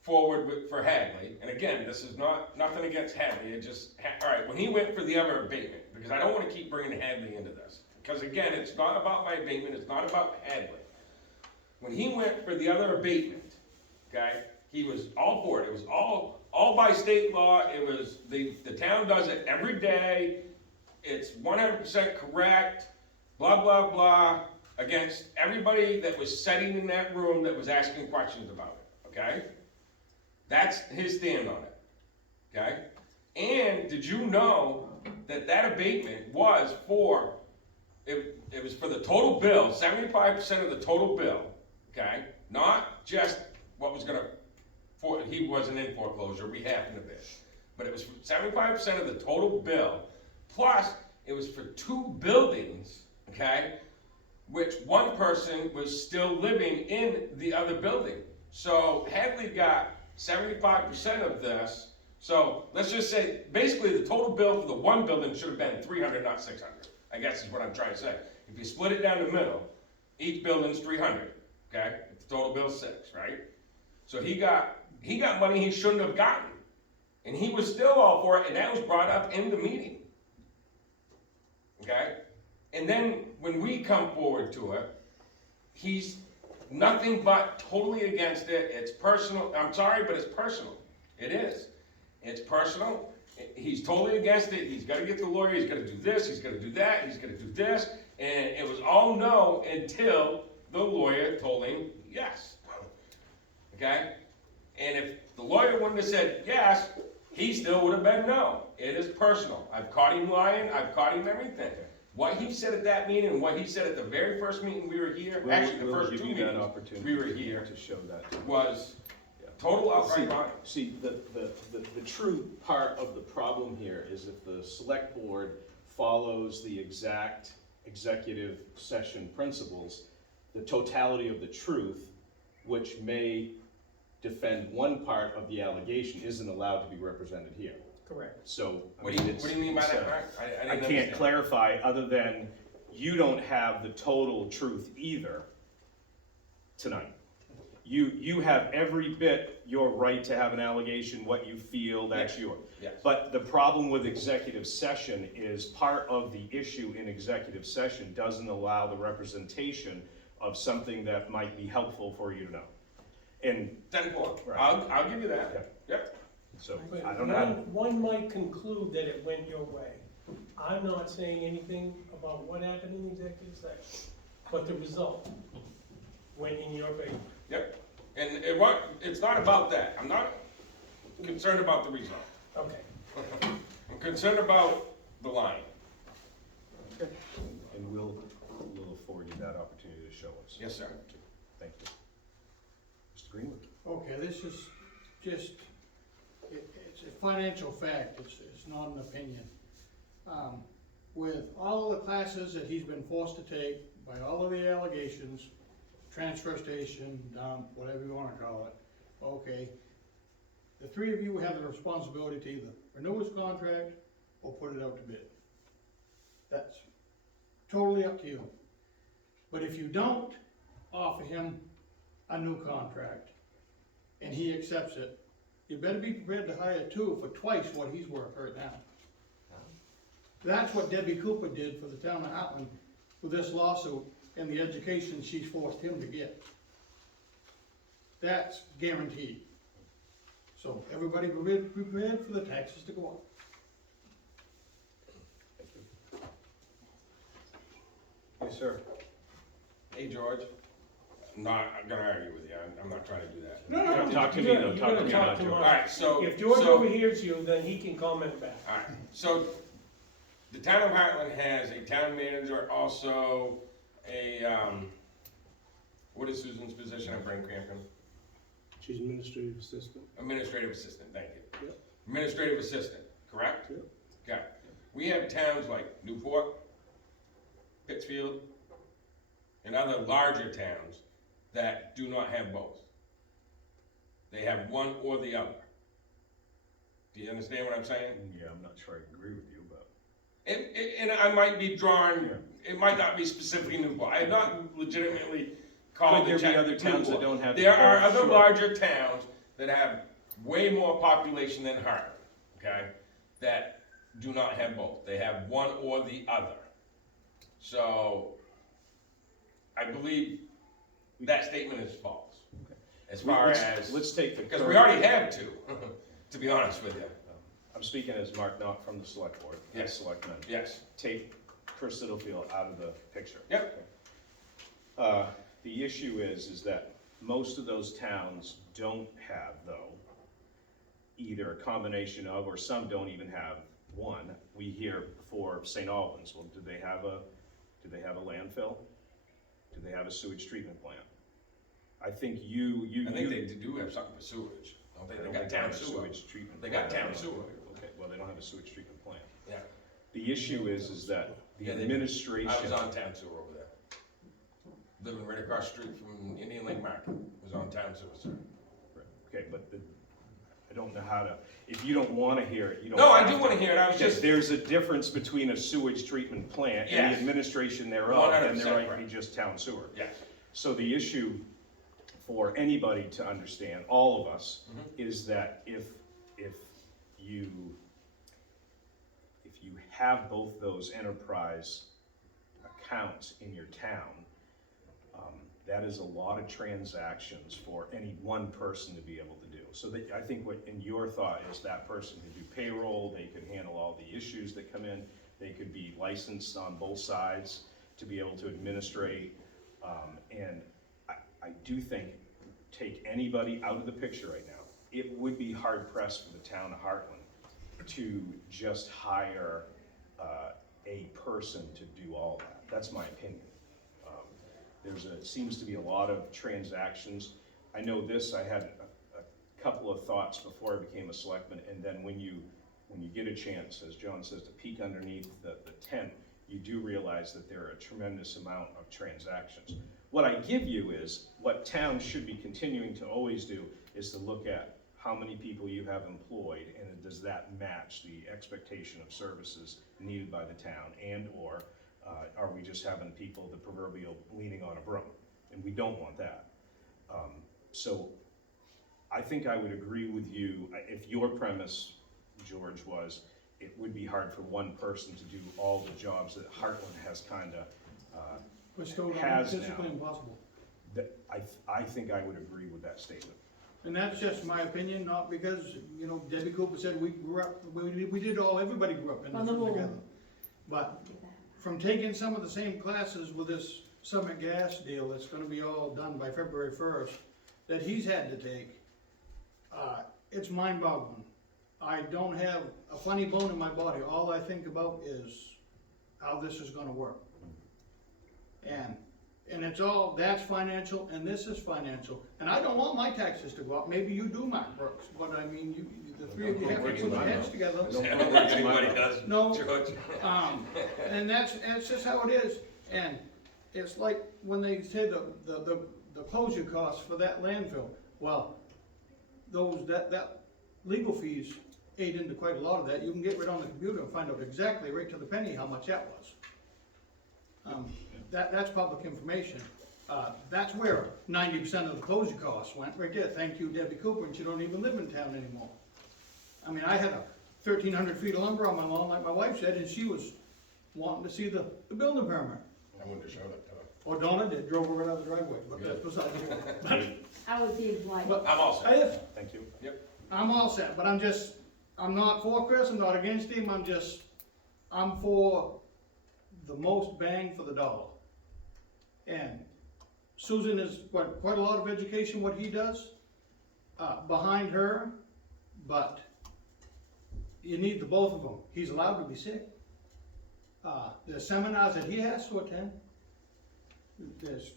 forward for Hadley, and again, this is nothing against Hadley, it just, all right, when he went for the other abatement, because I don't wanna keep bringing Hadley into this, because again, it's not about my abatement, it's not about Hadley. When he went for the other abatement, okay, he was all for it, it was all by state law, it was, the town does it every day, it's 100% correct, blah, blah, blah, against everybody that was sitting in that room that was asking questions about it, okay? That's his stand on it, okay? And did you know that that abatement was for, it was for the total bill, 75% of the total bill, okay? Not just what was gonna, he wasn't in foreclosure, we happened to be. But it was 75% of the total bill, plus it was for 2 buildings, okay? Which one person was still living in the other building. So Hadley got 75% of this, so let's just say, basically the total bill for the one building should have been 300, not 600, I guess is what I'm trying to say. If you split it down the middle, each building's 300, okay? If the total bill's 6, right? So he got money he shouldn't have gotten, and he was still all for it, and that was brought up in the meeting, okay? And then when we come forward to it, he's nothing but totally against it. It's personal. I'm sorry, but it's personal. It is. It's personal. He's totally against it. He's got to get the lawyer. He's got to do this. He's got to do that. He's got to do this. And it was all no until the lawyer told him yes. Okay? And if the lawyer wouldn't have said yes, he still would have been no. It is personal. I've caught him lying. I've caught him everything. What he said at that meeting and what he said at the very first meeting we were here, actually the first 2 meetings we were here, to show that was total outright lying. See, the true part of the problem here is if the select board follows the exact executive session principles, the totality of the truth, which may defend one part of the allegation, isn't allowed to be represented here. Correct. So, I What mean, do you mean by it's, that, Mark? I I didn't can't understand. clarify other than you don't have the total truth either tonight. You have every bit your right to have an allegation, what you feel, that's Yes. yours. Yes. But the problem with executive session is part of the issue in executive session doesn't allow the representation of something that might be helpful for you to know. And 10-4. Right. I'll give you that. Yep. so, But I don't know. one might conclude that it went your way. I'm not saying anything about what happened in the executive session, but the result went in your favor. Yep. And it's not about that. I'm not concerned about the result. Okay. I'm concerned about the line. And we'll afford you that opportunity to show us. Yes, sir. Thank you. Mr. Greenwood? Okay, this is just, it's a financial fact, it's not an opinion. With all of the classes that he's been forced to take, by all of the allegations, transfer station, dump, whatever you wanna call it, okay, the three of you have the responsibility to either renew his contract or put it out to bid. That's totally up to you. But if you don't offer him a new contract, and he accepts it, you better be prepared to hire two for twice what he's worth right now. That's what Debbie Cooper did for the town of Hartland with this lawsuit and the education she's forced him to get. That's guaranteed. So everybody be prepared for the taxes to go up. Yes, sir. Hey, George. I'm not gonna argue with you. I'm not trying to do that. No, Talk to me, though. Talk to me, not George. All right, so. If George so- overhears you, then he can comment back. All right, so the town of Hartland has a town manager, also a, what is Susan's position at Brain Crampton? She's administrative assistant. Administrative assistant, thank you. Yep. Administrative assistant, correct? Yep. Okay. We have towns like Newport, Pittsfield, and other larger towns that do not have both. They have one or the other. Do you understand what I'm saying? Yeah, I'm not sure I agree with you, but. And I might be drawing, it might not be specifically Newport. I have not legitimately called Could the there be check other towns that Newport. don't have There both? are other Sure. larger towns that have way more population than Hartland, okay? That do not have both. They have one or the other. So, I believe that statement is false. As far as, Let's take the. because we already have two, to be honest with you. I'm speaking as Mark Knott from the select board. Yes. Selectmen. Yes. Take Chris Littlefield out of the picture. Yep. The issue is that most of those towns don't have, though, either a combination of, or some don't even have one. We hear for St. Albans, well, do they have a landfill? Do they have a sewage treatment plant? I think I think they do have something for sewage. Don't they? They got town have a sewer. sewage treatment. They got plant. town sewer. Okay, well, they don't have a sewage treatment plant. Yeah. The issue is that the Yeah, they do. administration. I was on town sewer over there. Living right across the street from Indian Lake Market. Was on town sewer, sir. Okay, but I don't know how to, if you don't wanna hear it, you don't. No, I have do to. wanna hear it. I was just. There's a difference between a sewage treatment plant and Yes. the administration thereof, and 100% there might be correct. just town sewer. Yes. So the issue for anybody to understand, all of us, Mhm. is that if you have both those enterprise accounts in your town, that is a lot of transactions for any one person to be able to do. So that, I think what, in your thought, is that person could do payroll, they could handle all the issues that come in, they could be licensed on both sides to be able to administrate, and I do think, take anybody out of the picture right now, it would be hard pressed for the town of Hartland to just hire a person to do all that. That's my opinion. Seems to be a lot of transactions. I know this, I had a couple of thoughts before I became a selectman, and then when you get a chance, as John says, to peek underneath the tent, you do realize that there are a tremendous amount of transactions. What I give you is, what towns should be continuing to always do is to look at how many people you have employed, and does that match the expectation of services needed by the town, and/or are we just having people, the proverbial leaning on a broom? And we don't want that. So I think I would agree with you, if your premise, George, was it would be hard for one person to do all the jobs that Hartland has kinda has now. Physically impossible. I think I would agree with that statement. And that's just my opinion, not because, you know, Debbie Cooper said we grew up, we did all, everybody grew up in this together. But from taking some of the same classes with this Summit Gas deal that's gonna be all done by February 1st, that he's had to take, it's mind-boggling. I don't have a funny bone in my body. All I think about is how this is gonna work. And it's all, that's financial, and this is financial. And I don't want my taxes to go up. Maybe you do, Mark Brooks, but I mean, the three of you have to put your heads together. I don't think anybody does, No, George. and that's just how it is. And it's like when they say the closure costs for that landfill. Well, that legal fees ate into quite a lot of that. You can get right on the computer and find out exactly, right to the penny, how much that was. That's public information. That's where 90% of the closure costs went, right there. Thank you, Debbie Cooper, and she don't even live in town anymore. I mean, I had a 1,300 feet of lumber on my lawn, like my wife said, and she was wanting to see the building permit. I wouldn't have showed it to her. Or Donna did, drove her right out of the driveway, but that's beside the point. I was being polite. I'm all set. Thank you. Yep. I'm all set, but I'm not for Chris, I'm not against him, I'm for the most bang for the dollar. And Susan is, quite a lot of education, what he does, behind her, but you need the both of them. He's allowed to be sick. There's seminars that he has to attend. There's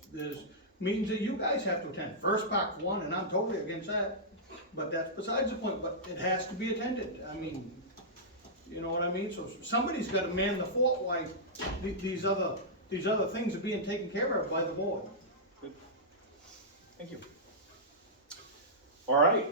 meetings that you guys have to attend. First Park for one, and I'm totally against that. But that's besides the point, but it has to be attended. I mean, you know what I mean? So somebody's gotta man the fort while these other things are being taken care of by the board. Good. Thank you. All right,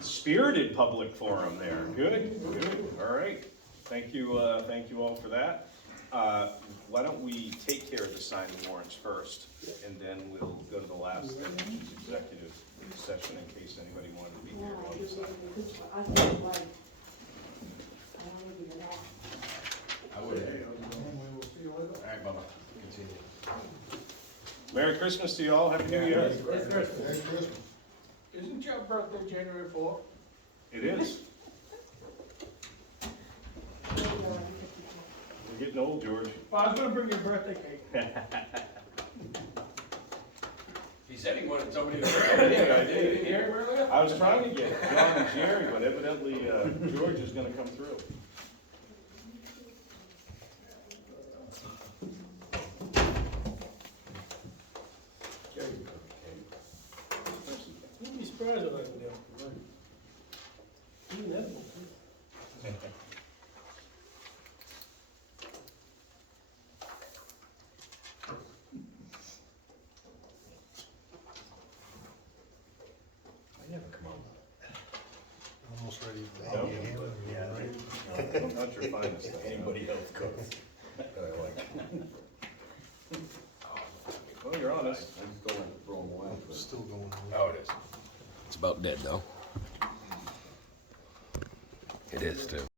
spirited public forum there. Good, good, all right. Thank you all for that. Why don't we take care of the sign warrants first, and then we'll go to the last thing, which is executive session, in case anybody wanted to be here on the side. I would. All right, Bubba, continue. Merry Christmas to you all, Happy New Year. Merry Christmas. Isn't your birthday January 4th? It is. We're getting old, George. Well, I was gonna bring you a birthday cake. He said he wanted somebody to bring it. I didn't hear him earlier. I was trying to get John and Jerry, but evidently George is gonna come through. You'd be surprised what I can do. You never will. I never come on. Almost ready to No. bang your hand on your right. Not your finest stuff. Anybody else cooks that I like. Well, you're honest. I just don't like to throw them away. but- Still going. Oh, it is. It's about dead, though. It is, too.